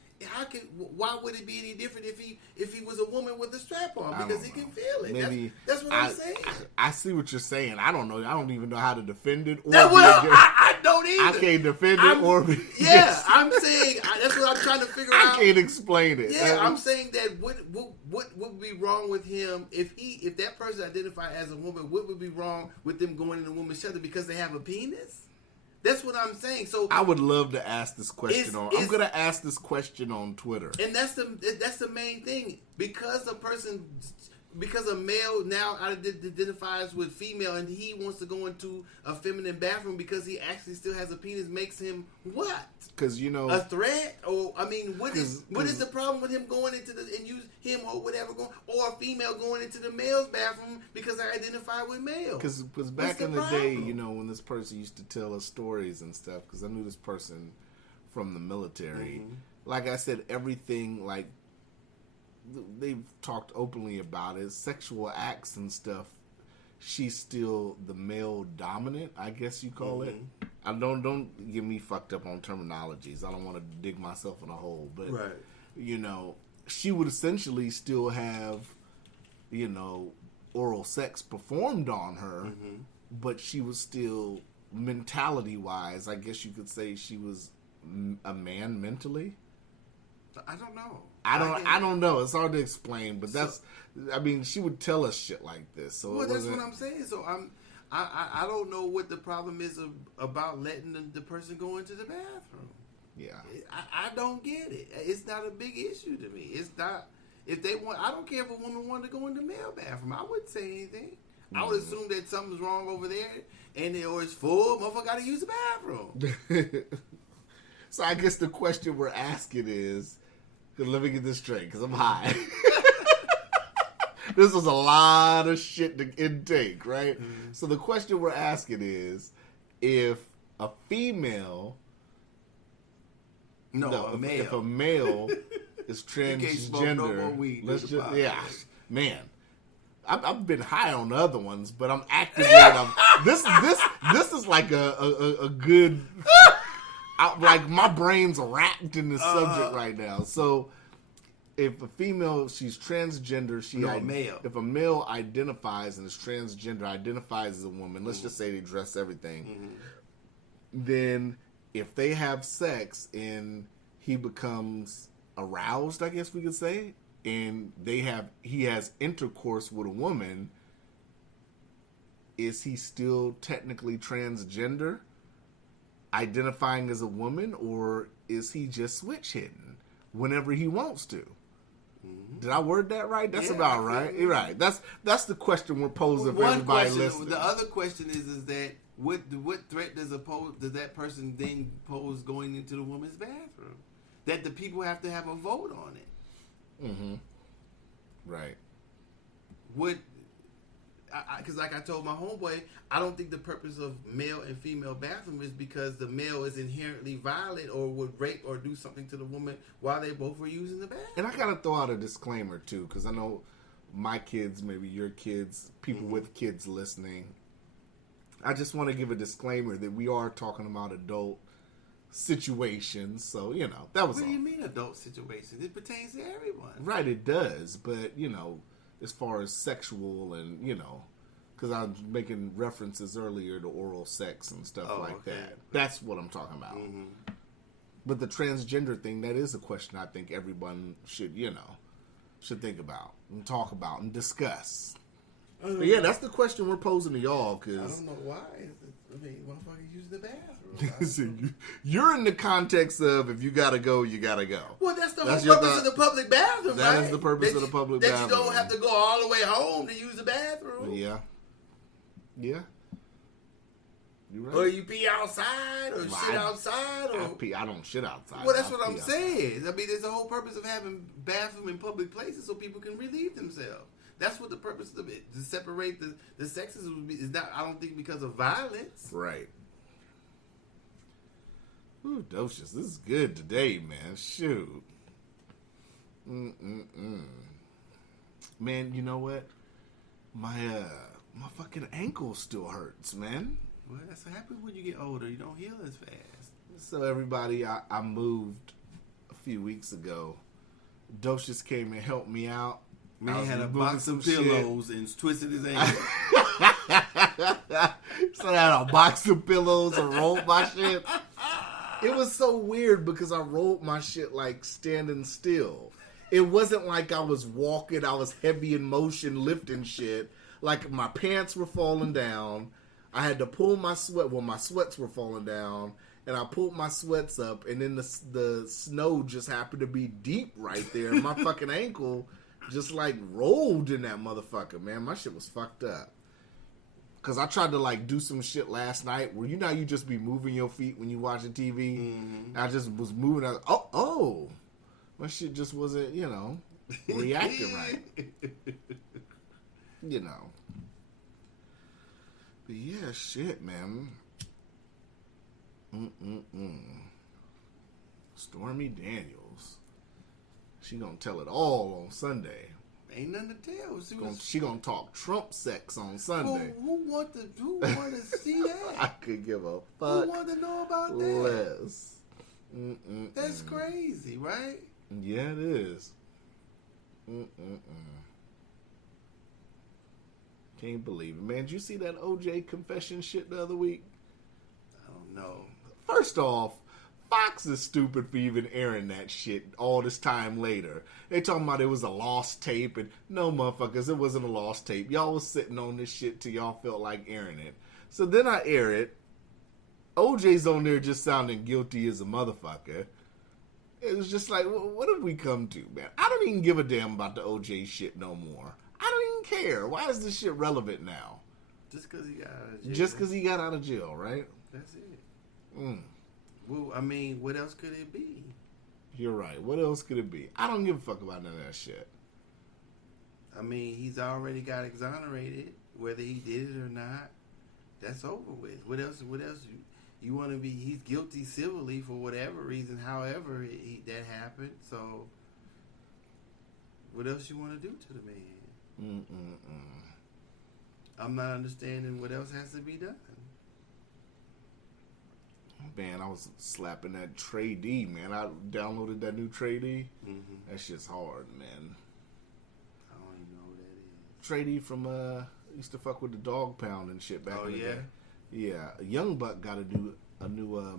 Why would it be any different if he was a woman with a strap on? Because he can feel it. Maybe that's what I'm saying. I see what you're saying. I don't know. I don't even know how to defend it. Or I don't either. I can't defend it or be... Yeah, I'm saying that's what I'm trying to figure out. I can't explain it. Yeah, I'm saying that what would be wrong with him if that person identified as a woman? What would be wrong with them going in a woman's shelter because they have a penis? That's what I'm saying. So I would love to ask this question I'm going to ask this question on Twitter. And that's the main thing. Because a male now identifies with female and he wants to go into a feminine bathroom because he actually still has a penis makes him what? Because, you know... A threat? Or, I mean, what is the problem with him going into and use him or whatever, or a female going into the male's bathroom because they identify with male? Because back in the day, you know, when this person used to tell us stories and stuff, because I knew this person from the military, like I said, everything, like, they've talked openly about it, sexual acts and stuff, she's still the male dominant, I guess you call it. I don't get me fucked up on terminologies. I don't want to dig myself in a hole, but you know, she would essentially still have, you know, oral sex performed on her, but she was still mentality wise, I guess you could say she was a man mentally. I don't know. I don't know. It's hard to explain, but I mean, she would tell us shit like this. So well, that's what I'm saying. So I don't know what the problem is about letting the person go into the bathroom. Yeah, I don't get it. It's not a big issue to me. It's not if they want. I don't care if a woman wanted to go in the male bathroom. I wouldn't say anything. I would assume that something's wrong over there, or it's full. Motherfucker got to use the bathroom. So I guess the question we're asking is. Let me get this straight, because I'm high. This was a lot of shit to intake, right? So the question we're asking is, if a female... a male. If a male is transgender... no more weed. Let's just... Yeah. Man. I've been high on the other ones, but I'm actively... This is like a good... like my brain's wrapped in this subject right now. So, if a female, she's transgender, male. If a male identifies and is transgender, identifies as a woman, let's just say they dress everything, then if they have sex and he becomes aroused, I guess we could say, and he has intercourse with a woman, is he still technically transgender? Identifying as a woman, or is he just switch hitting whenever he wants to? Did I word that right? That's about right. You're right. That's the question we're posing for everybody listening. The other question is that what threat does that person then pose going into the woman's bathroom? That the people have to have a vote on it. Right. Because like I told my homeboy, I don't think the purpose of male and female bathroom is because the male is inherently violent or would rape or do something to the woman while they both were using the bathroom. And I gotta throw out a disclaimer too, because I know my kids, maybe your kids, people with kids listening. I just want to give a disclaimer that we are talking about adult situations, so you know that was. What do you mean adult situations? It pertains to everyone. Right, it does, but you know. As far as sexual and, you know, because I was making references earlier to oral sex and stuff that. That's what I'm talking about. But the transgender thing, that is a question I think everyone should think about and talk about and discuss. But yeah, that's the question we're posing to y'all. I Cause don't know why. I mean, motherfuckers use the bathroom. so you're in the context of if you gotta go, you gotta go. Well, that's the That's whole your purpose of the public bathroom, That right? is the purpose of the public that bathroom. That you don't have to go all the way home to use the bathroom. Yeah. Yeah. You right. Or you pee outside, or shit outside, or I don't shit outside. well, that's I what I'm pee saying. I mean, there's the whole purpose of having bathroom in public places so people can relieve themselves. That's what the purpose of it, to separate the sexes would be. Is not, I don't think, because of violence. Right. Ooh, Docious, this is good today, man. Shoot. Man, you know what? My fucking ankle still hurts, man. Well, that's what happens when you get older. You don't heal as fast. So everybody, I moved a few weeks ago. Docious came and helped me out. Man had a box of pillows and twisted his ankle. So I had a box of pillows and rolled my shit. It was so weird because I rolled my shit like standing still. It wasn't like I was walking, I was heavy in motion lifting shit. Like my pants were falling down. I had to pull my my sweats were falling down. And I pulled my sweats up, and then the snow just happened to be deep right there. And my fucking ankle just like rolled in that motherfucker, man. My shit was fucked up. Cause I tried to like do some shit last night where you know you just be moving your feet when you watching TV. Mm-hmm. I just was moving. I was, oh, my shit just wasn't, reacting right. But yeah, shit, man. Stormy Daniels. She gonna tell it all on Sunday. Ain't nothing to tell. She gonna talk Trump sex on Sunday. Who want to see that? I could give a fuck. Who want to know about that? Less. That's crazy, right? Yeah, it is. Can't believe it, man. Did you see that OJ confession shit the other week? I don't know. First off, Fox is stupid for even airing that shit all this time later. They talking about it was a lost tape, and no, motherfuckers, it wasn't a lost tape. Y'all was sitting on this shit till y'all felt like airing it. So then I air it. OJ's on there just sounding guilty as a motherfucker. It was just like, what have we come to, man? I don't even give a damn about the OJ shit no more. I don't even care. Why is this shit relevant now? Just because he got out of jail. Just because he got out of jail, right? That's it. Well, I mean, what else could it be? You're right. What else could it be? I don't give a fuck about none of that shit. I mean, he's already got exonerated, whether he did it or not. That's over with. What else? You want to be? He's guilty civilly for whatever reason, however that happened. So, what else you want to do to the man? I'm not understanding what else has to be done. Man, I was slapping that Trey D, man. I downloaded that new Trey D. That shit's hard, man. I don't even know who that is. Trey D from used to fuck with the Dog Pound and shit back in the day. Yeah, Young Buck got a new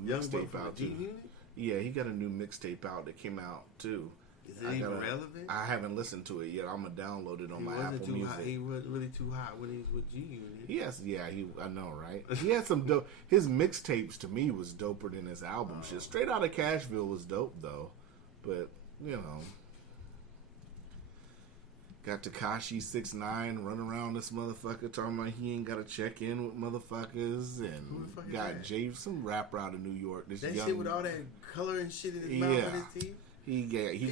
mixtape out too. Yeah, he got a new mixtape out that came out too. Is it even relevant? I haven't listened to it yet. I'm gonna download it on my Apple Music. He wasn't really too hot when he was with G Unit. I know, right? He had some dope. His mixtapes to me was doper than his album shit. Straight Outta Cashville was dope though, but got Tekashi 6ix9ine running around this motherfucker talking about he ain't got to check in with motherfuckers, and got Jay, some rapper out of New York. This that young, shit with all that color and shit in his mouth and his teeth. He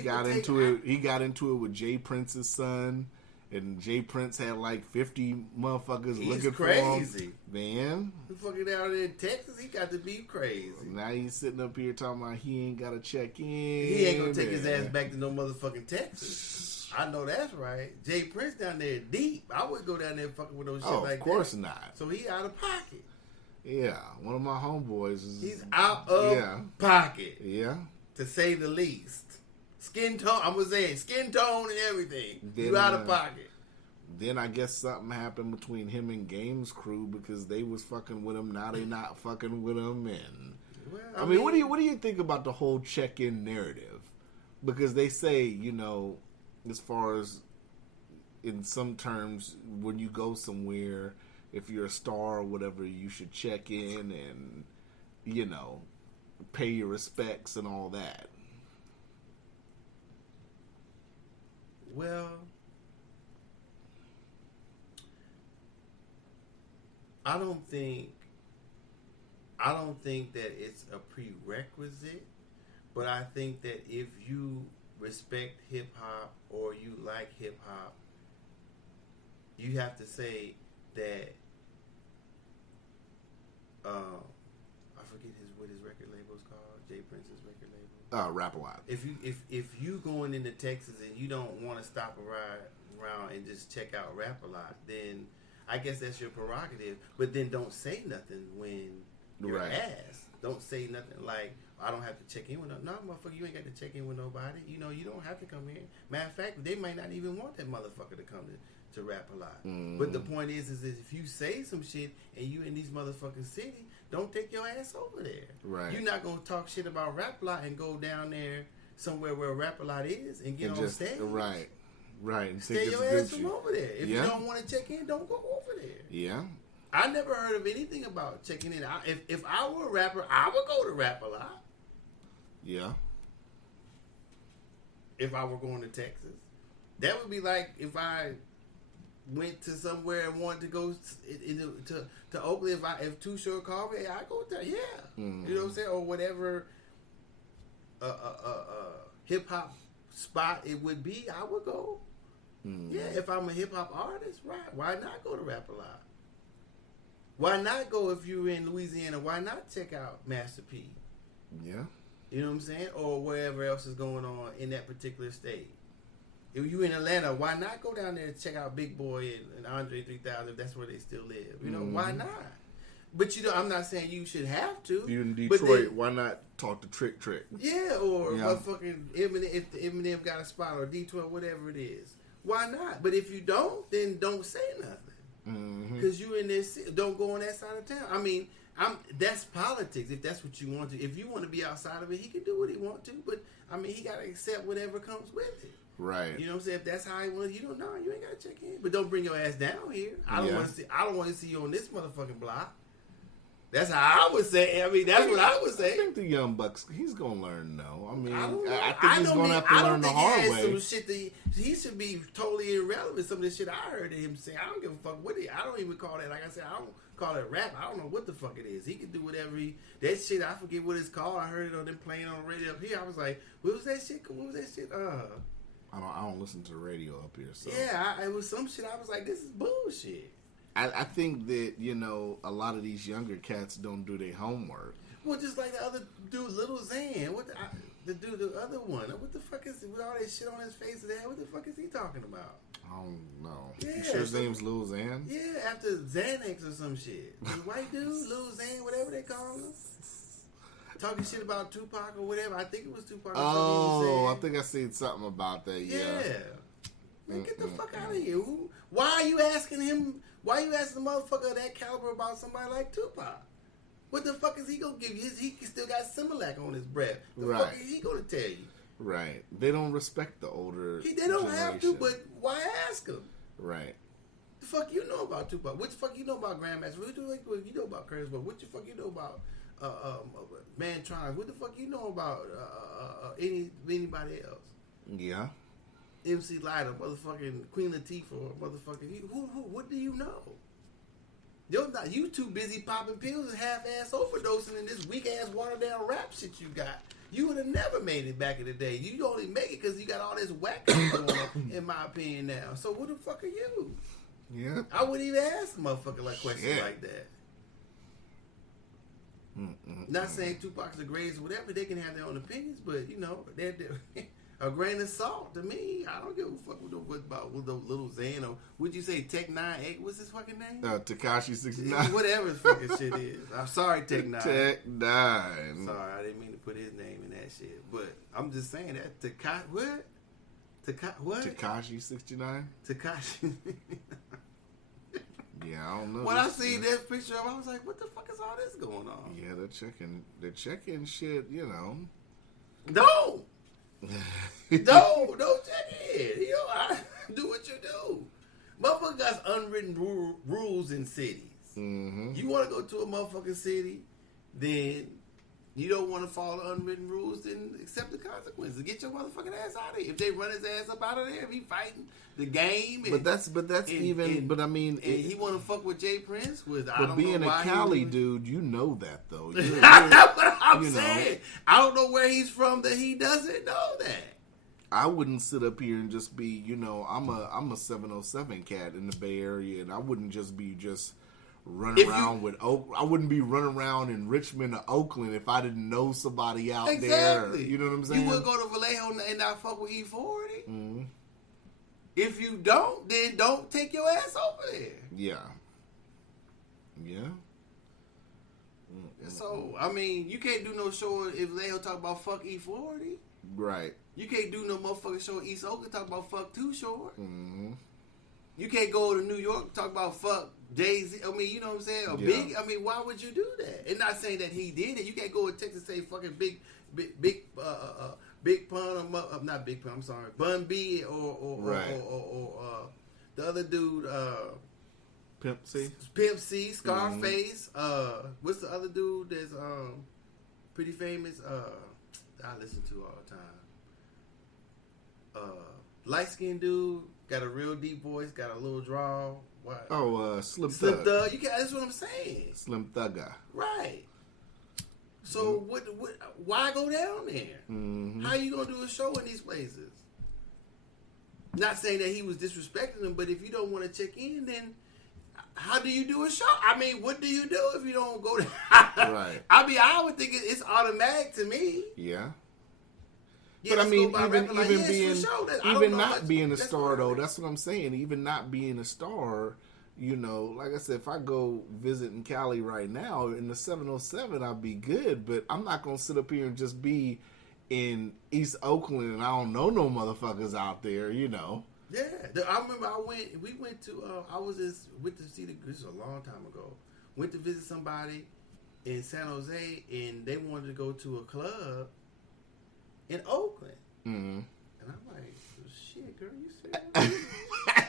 got into it. He got into it with Jay Prince's son, and Jay Prince had like 50 motherfuckers looking for him. Man, he fucking down there in Texas. He got to be crazy. Now he's sitting up here talking about he ain't got to check in. He ain't gonna take his ass back to no motherfucking Texas. I know that's right. Jay Prince down there deep. I wouldn't go down there fucking with no shit like that. Of course not. So he out of pocket. Yeah, one of my homeboys is. He's out of pocket. Yeah. To say the least. Skin tone, I'm gonna say skin tone and everything. Then, you out of pocket. Then I guess something happened between him and Game's crew because they was fucking with him. Now they not fucking with him. And I mean, what do you think about the whole check-in narrative? Because they say, as far as in some terms, when you go somewhere, if you're a star or whatever, you should check in and, you know, pay your respects and all that. Well, I don't think that it's a prerequisite, but I think that if you respect hip hop or you like hip hop, you have to say that I forget what his record label's called, Jay Prince's record label. Rap a lot. If you going into Texas and you don't want to stop around and just check out Rap a Lot, then I guess that's your prerogative. But then don't say nothing when you're asked. Don't say nothing like, I don't have to check in with no motherfucker. You ain't got to check in with nobody. You know, you don't have to come here. Matter of fact, they might not even want that motherfucker to come to Rap a Lot. But the point is if you say some shit and you in these motherfucking city, don't take your ass over there. Right. You're not gonna talk shit about Rap a Lot and go down there somewhere where Rap a Lot is and get on stage. Right. And stay your ass from over there. If you don't want to check in, don't go over there. Yeah. I never heard of anything about checking in. If I were a rapper, I would go to Rap a Lot. Yeah. If I were going to Texas, that would be like if I went to somewhere and wanted to go to Oakland. If Too Short called me, I go there. Yeah, you know what I'm saying, or whatever hip hop spot it would be, I would go. Yeah, if I'm a hip hop artist, right? Why not go to Rap a Lot? Why not go if you're in Louisiana? Why not check out Master P? Yeah. You know what I'm saying? Or wherever else is going on in that particular state. If you in Atlanta, why not go down there and check out Big Boy and Andre 3000 if that's where they still live? You know, why not? But, you know, I'm not saying you should have to. If you're in Detroit, why not talk to Trick? Yeah, or fucking Eminem, if the Eminem got a spot, or D12, whatever it is. Why not? But if you don't, then don't say nothing. Because you in this, don't go on that side of town. I mean, that's politics if that's what you want to. If you want to be outside of it, he can do what he want to. But, I mean, he got to accept whatever comes with it. Right. You know what I'm saying? If that's how he wants, you don't know. You ain't got to check in. But don't bring your ass down here. I don't want to see you on this motherfucking block. That's how I would say. I mean, that's what I would say. I think the young bucks, he's gonna learn. No, I mean, I think he's gonna have to learn the hard way. Some shit that he should be totally irrelevant. Some of the shit I heard him say, I don't give a fuck what he. I don't even call that. Like I said, I don't call it rap. I don't know what the fuck it is. He can do whatever that shit. I forget what it's called. I heard it on them playing on the radio up here. I was like, what was that shit? What was that shit? I don't listen to the radio up here. So yeah, it was some shit. I was like, this is bullshit. I think that, you know, a lot of these younger cats don't do their homework. Well, just like the other dude, Little Xan. The other one. What the fuck is with all that shit on his face today? What the fuck is he talking about? I don't know. Yeah, you sure his name's Lil Xan? Yeah, after Xanax or some shit. The white dude, Lil Xan, whatever they call him. Talking shit about Tupac or whatever. I think it was Tupac. Oh, I think I seen something about that. Yeah. Man, get the fuck out of here. Why are you asking him? Why you asking the motherfucker of that caliber about somebody like Tupac? What the fuck is he gonna give you? He still got Similac on his breath. The fuck is he gonna tell you? Right. They don't respect the older. They don't have to, but why ask him? Right. The fuck you know about Tupac? What the fuck you know about Grandmaster? What you know about Curtis? What the fuck you know about Mantron? What the fuck you know about anybody else? Yeah. MC Lighter, motherfucking Queen Latifah, motherfucking who? What do you know? You too busy popping pills and half-ass overdosing in this weak-ass watered-down rap shit you got. You would have never made it back in the day. You only make it because you got all this whack going on, in my opinion, now. So who the fuck are you? Yeah. I wouldn't even ask a motherfucker like questions like that. Not saying Tupac's the greatest or whatever. They can have their own opinions, but, you know, they're a grain of salt to me. I don't give a fuck about Little Xan or would you say Tech 9? What's his fucking name? Tekashi 69. Whatever his fucking shit is. I'm sorry, Tech 9. Tech 9. Sorry, I didn't mean to put his name in that shit. But I'm just saying that Tekashi what? Tekashi 69. Tekashi. Yeah, I don't know. When I see that picture of him, I was like, what the fuck is all this going on? Yeah, they're checking shit, you know. Don't check in. You know, do what you do. unwritten rules in cities. You want to go to a motherfucking city, then you don't want to follow unwritten rules, then accept the consequences. Get your motherfucking ass out of here. If they run his ass up out of there, if he fighting the game, and, but I mean, he want to fuck with Jay Prince. But being a Cali dude, you know that though. That's what I'm saying. I don't know where he's from that he doesn't know that. I wouldn't sit up here and just be, I'm a 707 cat in the Bay Area, and I wouldn't just be running around I wouldn't be running around in Richmond or Oakland if I didn't know somebody out there. You know what I'm saying? You would go to Vallejo and not fuck with E40. If you don't, then don't take your ass over there. Yeah. So, I mean, you can't do no show if Vallejo talk about fuck E40. Right. You can't do no motherfucking show in East Oakland talk about fuck Too Short. You can't go to New York and talk about fuck Jay-Z. I mean, you know what I'm saying? Big. I mean, why would you do that? And not saying that he did it. You can't go to Texas and say fucking big Pun or not Big Pun. I'm sorry, Bun B or the other dude, Pimp C, Scarface. What's the other dude that's pretty famous? I listen to all the time. Light skinned dude, got a real deep voice, got a little drawl. What? Slim Thug. You can't. That's what I'm saying. Slim Thug guy. Right. So what? Why go down there? How you gonna do a show in these places? Not saying that he was disrespecting them, but if you don't want to check in, then how do you do a show? I mean, what do you do if you don't go there? Right. I mean, I would think it's automatic to me. Yeah. Yeah, but I mean, even not being a star though, that's what I'm saying. Even not being a star, like I said, if I go visit in Cali right now in the 707, I'll be good. But I'm not gonna sit up here and just be in East Oakland and I don't know no motherfuckers out there, Yeah, I remember we went to went to see this is a long time ago. Went to visit somebody in San Jose and they wanted to go to a club in Oakland. And I'm like, shit, girl, you serious?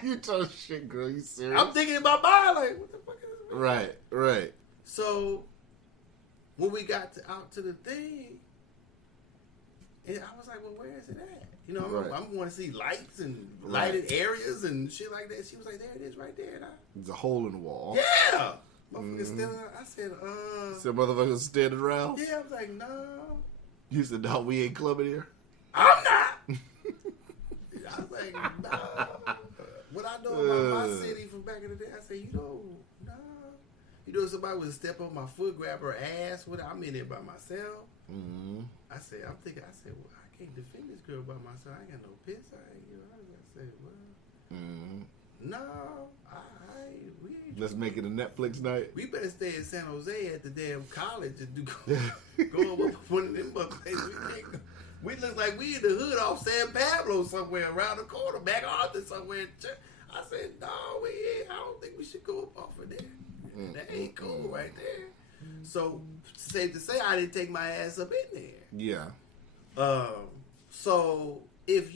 You told shit, girl, you serious? I'm thinking about mine, like, what the fuck is this? Right. So, when we got out to the thing, and I was like, well, where is it at? I'm going to see lights and lighted areas and shit like that. She was like, there it is right there. There's a hole in the wall. Yeah! Motherfuckers standing there. I said, So motherfuckers standing around? Yeah, I was like, no. You said, no, we ain't clubbing here? I'm not. I was like, no. What I know about my city from back in the day, I said, no. If somebody was to step on my foot, grab her ass, I'm in there by myself. I said, well, I can't defend this girl by myself. I ain't got no piss. I said, well, no, we ain't. Let's make it a Netflix night. We better stay in San Jose at the damn college and go up one of them places. We look like we in the hood off San Pablo somewhere around the corner, MacArthur somewhere. I said, no, we ain't. I don't think we should go up off of there. That ain't cool right there. So, safe to say, I didn't take my ass up in there. Yeah. So, if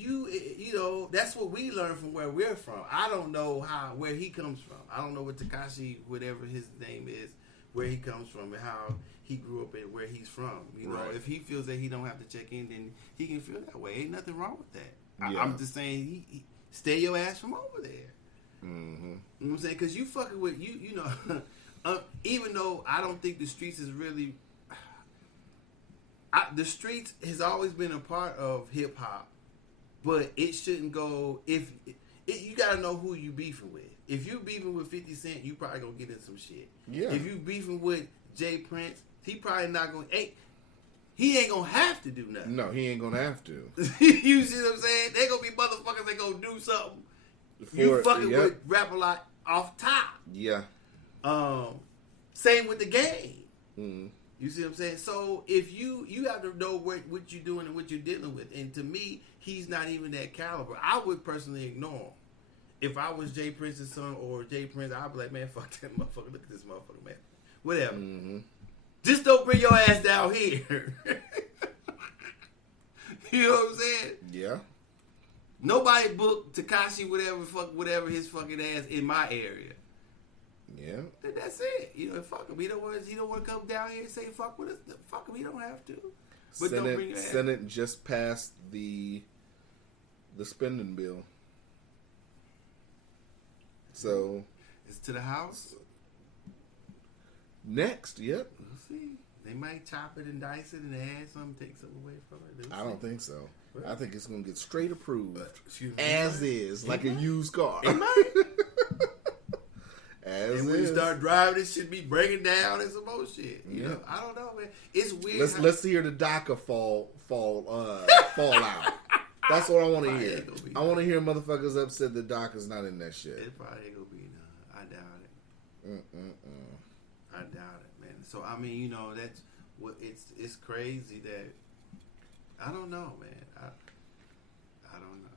that's what we learned from where we're from. I don't know where he comes from. I don't know what Tekashi, whatever his name is, where he comes from and how he grew up and where he's from. If he feels that he don't have to check in, then he can feel that way. Ain't nothing wrong with that. Yeah. I'm just saying, he stay your ass from over there. You know what I'm saying? Because you fucking with, even though I don't think the streets is really... the streets has always been a part of hip-hop, but it shouldn't go... you got to know who you beefing with. If you beefing with 50 Cent, you probably going to get in some shit. Yeah. If you beefing with Jay Prince, he probably not going to... He ain't going to have to do nothing. No, he ain't going to have to. You see what I'm saying? They going to be motherfuckers that going to do something. You fucking with Rap A Lot off top. Yeah. Same with the game. You see what I'm saying? So if you have to know what you're doing and what you're dealing with. And to me, he's not even that caliber. I would personally ignore him. If I was Jay Prince's son or Jay Prince, I'd be like, man, fuck that motherfucker. Look at this motherfucker, man. Whatever. Just don't bring your ass down here. You know what I'm saying? Yeah. Nobody booked Tekashi whatever his fucking ass in my area. Yeah. That's it. You know, fuck him. He don't want to come down here and say fuck with us. Fuck him. He don't have to. But don't bring your ass. Senate just passed the spending bill. So it's to the House. Next, yep. We'll see. They might chop it and dice it and add something, take something away from it. I don't think so. Really? I think it's going to get straight approved as is, like a used car. It might. As and when you start driving, it should be breaking down and some more shit. You know, I don't know, man. It's weird. Let's hear the DACA fall out. That's what I want to hear. I want to hear motherfuckers upset that DACA's not in that shit. It probably ain't gonna be none. I doubt it. I doubt it, man. So I mean, you know, that's what it's crazy that I don't know, man. I don't know.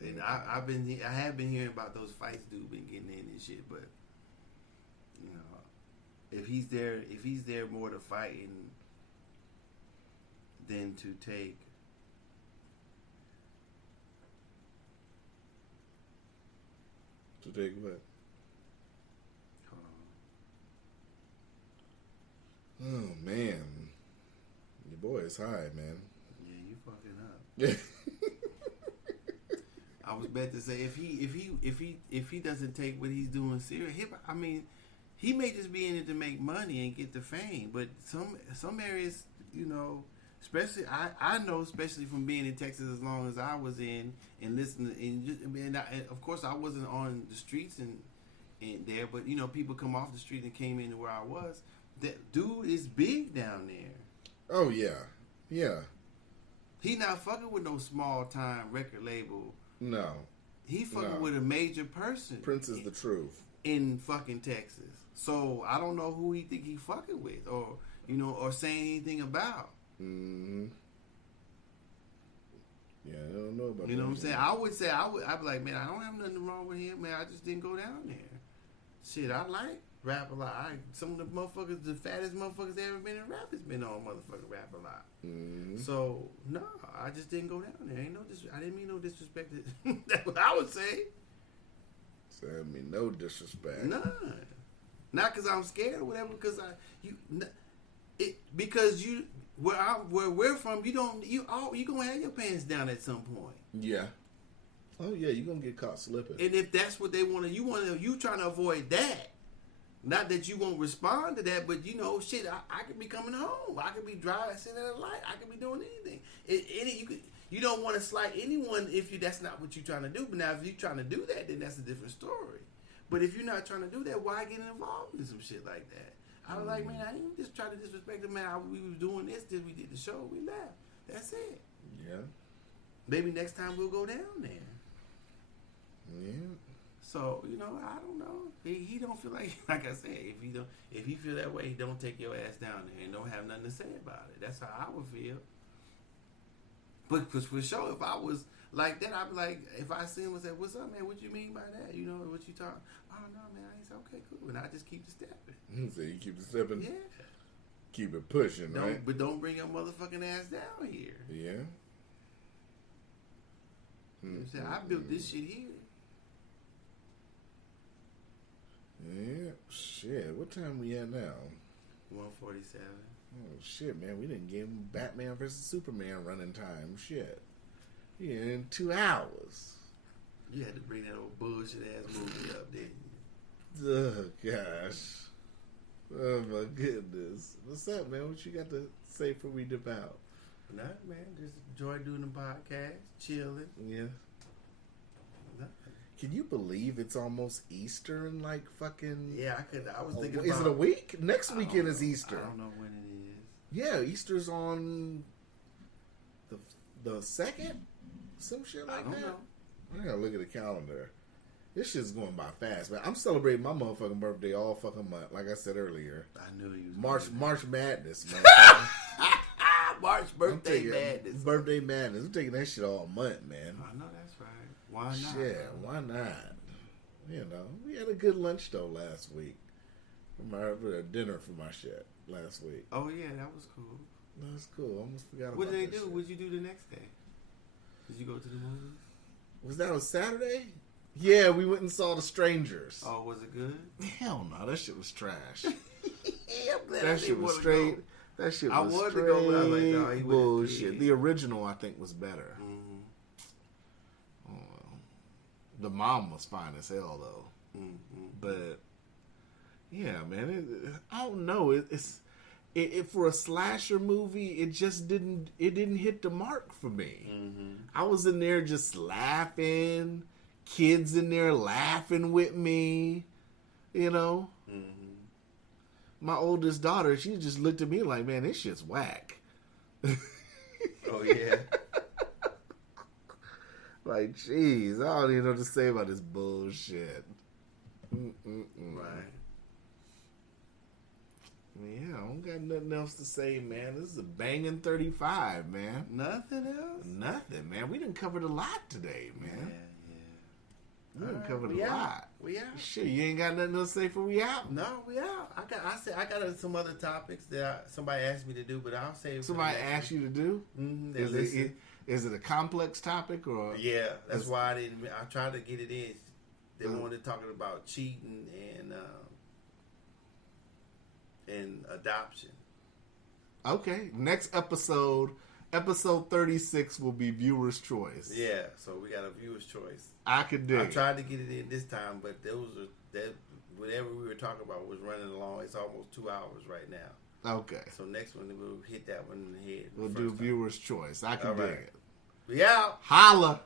And I have been hearing about those fights dude been getting in and shit, but you know, if he's there more to fight than to take. To take what? Oh man, your boy is high, man. Yeah, you fucking up. Yeah. I was about to say if he doesn't take what he's doing serious, I mean, he may just be in it to make money and get the fame, but some areas, you know, especially I know, especially from being in Texas as long as I was in and listening, and of course I wasn't on the streets and there, but you know, people come off the street and came into where I was. That dude is big down there. Oh yeah, yeah. He not fucking with no small time record label. No. He fucking with a major person. Prince is the truth. In fucking Texas. So I don't know who he think he fucking with or, you know, or saying anything about. Mm-hmm. Yeah, I don't know about that. You know what I'm saying? I'd be like, man, I don't have nothing wrong with him, man. I just didn't go down there. Shit, I like rap a lot. Some of the motherfuckers, the fattest motherfuckers that ever been in rap has been on motherfucking rap a lot. Mm-hmm. So no, I just didn't go down there. I didn't mean no disrespect. That's what I would say. So I mean no disrespect. None. Not because I'm scared or whatever. Because where we're from, you gonna have your pants down at some point. Yeah. Oh yeah, you gonna get caught slipping. And if that's what they want to, you trying to avoid that. Not that you won't respond to that, but you know, shit, I could be coming home. I could be driving, sitting at a light. I could be doing anything. You don't want to slight anyone if that's not what you're trying to do. But now, if you're trying to do that, then that's a different story. But if you're not trying to do that, why get involved in some shit like that? I was like, man, I didn't just try to disrespect him, man. We was doing this, then we did the show, we left. That's it. Yeah. Maybe next time we'll go down there. Yeah. So, you know, I don't know. He don't feel like I said, if he feel that way, don't take your ass down there and don't have nothing to say about it. That's how I would feel. But for sure, if I was like that, I'd be like, if I see him and say, what's up, man? What you mean by that? You know, what you talking? Oh, no, man. I say, okay, cool. And I just keep the stepping. So you keep the stepping? Yeah. Keep it pushing, right? But don't bring your motherfucking ass down here. Yeah. You say, I built this shit here. Yeah, shit. What time we at now? 1:47. Oh shit, man! We didn't give him Batman versus Superman running time. Shit, yeah, in 2 hours. You had to bring that old bullshit ass movie up, didn't you? Oh gosh, oh my goodness. What's up, man? What you got to say before we dip out? Nothing, man. Just enjoy doing the podcast, chilling. Yeah. Nothing. Can you believe it's almost Easter in like fucking... Yeah, I was thinking is it a week? Next weekend is Easter. I don't know when it is. Yeah, Easter's on the 2nd? Some shit like that? I don't know. I gotta look at the calendar. This shit's going by fast, man. I'm celebrating my motherfucking birthday all fucking month, like I said earlier. I knew you was March Madness, man. March birthday madness. Birthday madness. I'm taking that shit all month, man. I know that's right. Why not? Shit, why not? You know, we had a good lunch though last week. A dinner for my shit last week. Oh yeah, that was cool. That was cool. I almost forgot What about did they that do? shit. What'd you do the next day? go to the movies? Was that on Saturday? Yeah, we went and saw The Strangers. Oh, was it good? Hell no, that shit was trash. Yeah, I'm glad That shit was straight. That shit was I wanted straight to go, but I was like, no, he bullshit. wouldn't. The original, I think, was better. Mm-hmm. Oh, well. The mom was fine as hell, though. Mm-hmm. But yeah, man, I don't know. It for a slasher movie, it just didn't hit the mark for me. Mm-hmm. I was in there just laughing, kids in there laughing with me, you know. Mm-hmm. My oldest daughter, she just looked at me like, man, this shit's whack. Oh, yeah. Like, jeez, I don't even know what to say about this bullshit. Right. Yeah, I don't got nothing else to say, man. This is a banging 35, man. Nothing else? Nothing, man. We done covered a lot today, man. Yeah. We done All right, covered we a out. lot. We out. Shit, you ain't got nothing else to say for we out? No, we out. I got some other topics that somebody asked me to do, but I'll save. Somebody asked you to do? Mm-hmm, Is it a complex topic or? Yeah, that's why I didn't. I tried to get it in. They wanted talking about cheating and adoption. Okay, next episode 36 will be viewer's choice. Yeah, so we got a viewer's choice. I could dig I it. tried to get it in this time, but whatever we were talking about was running along. It's almost 2 hours right now. Okay. So next one we'll hit that one in the head. We'll do viewer's choice. I can dig it. We out. Holla.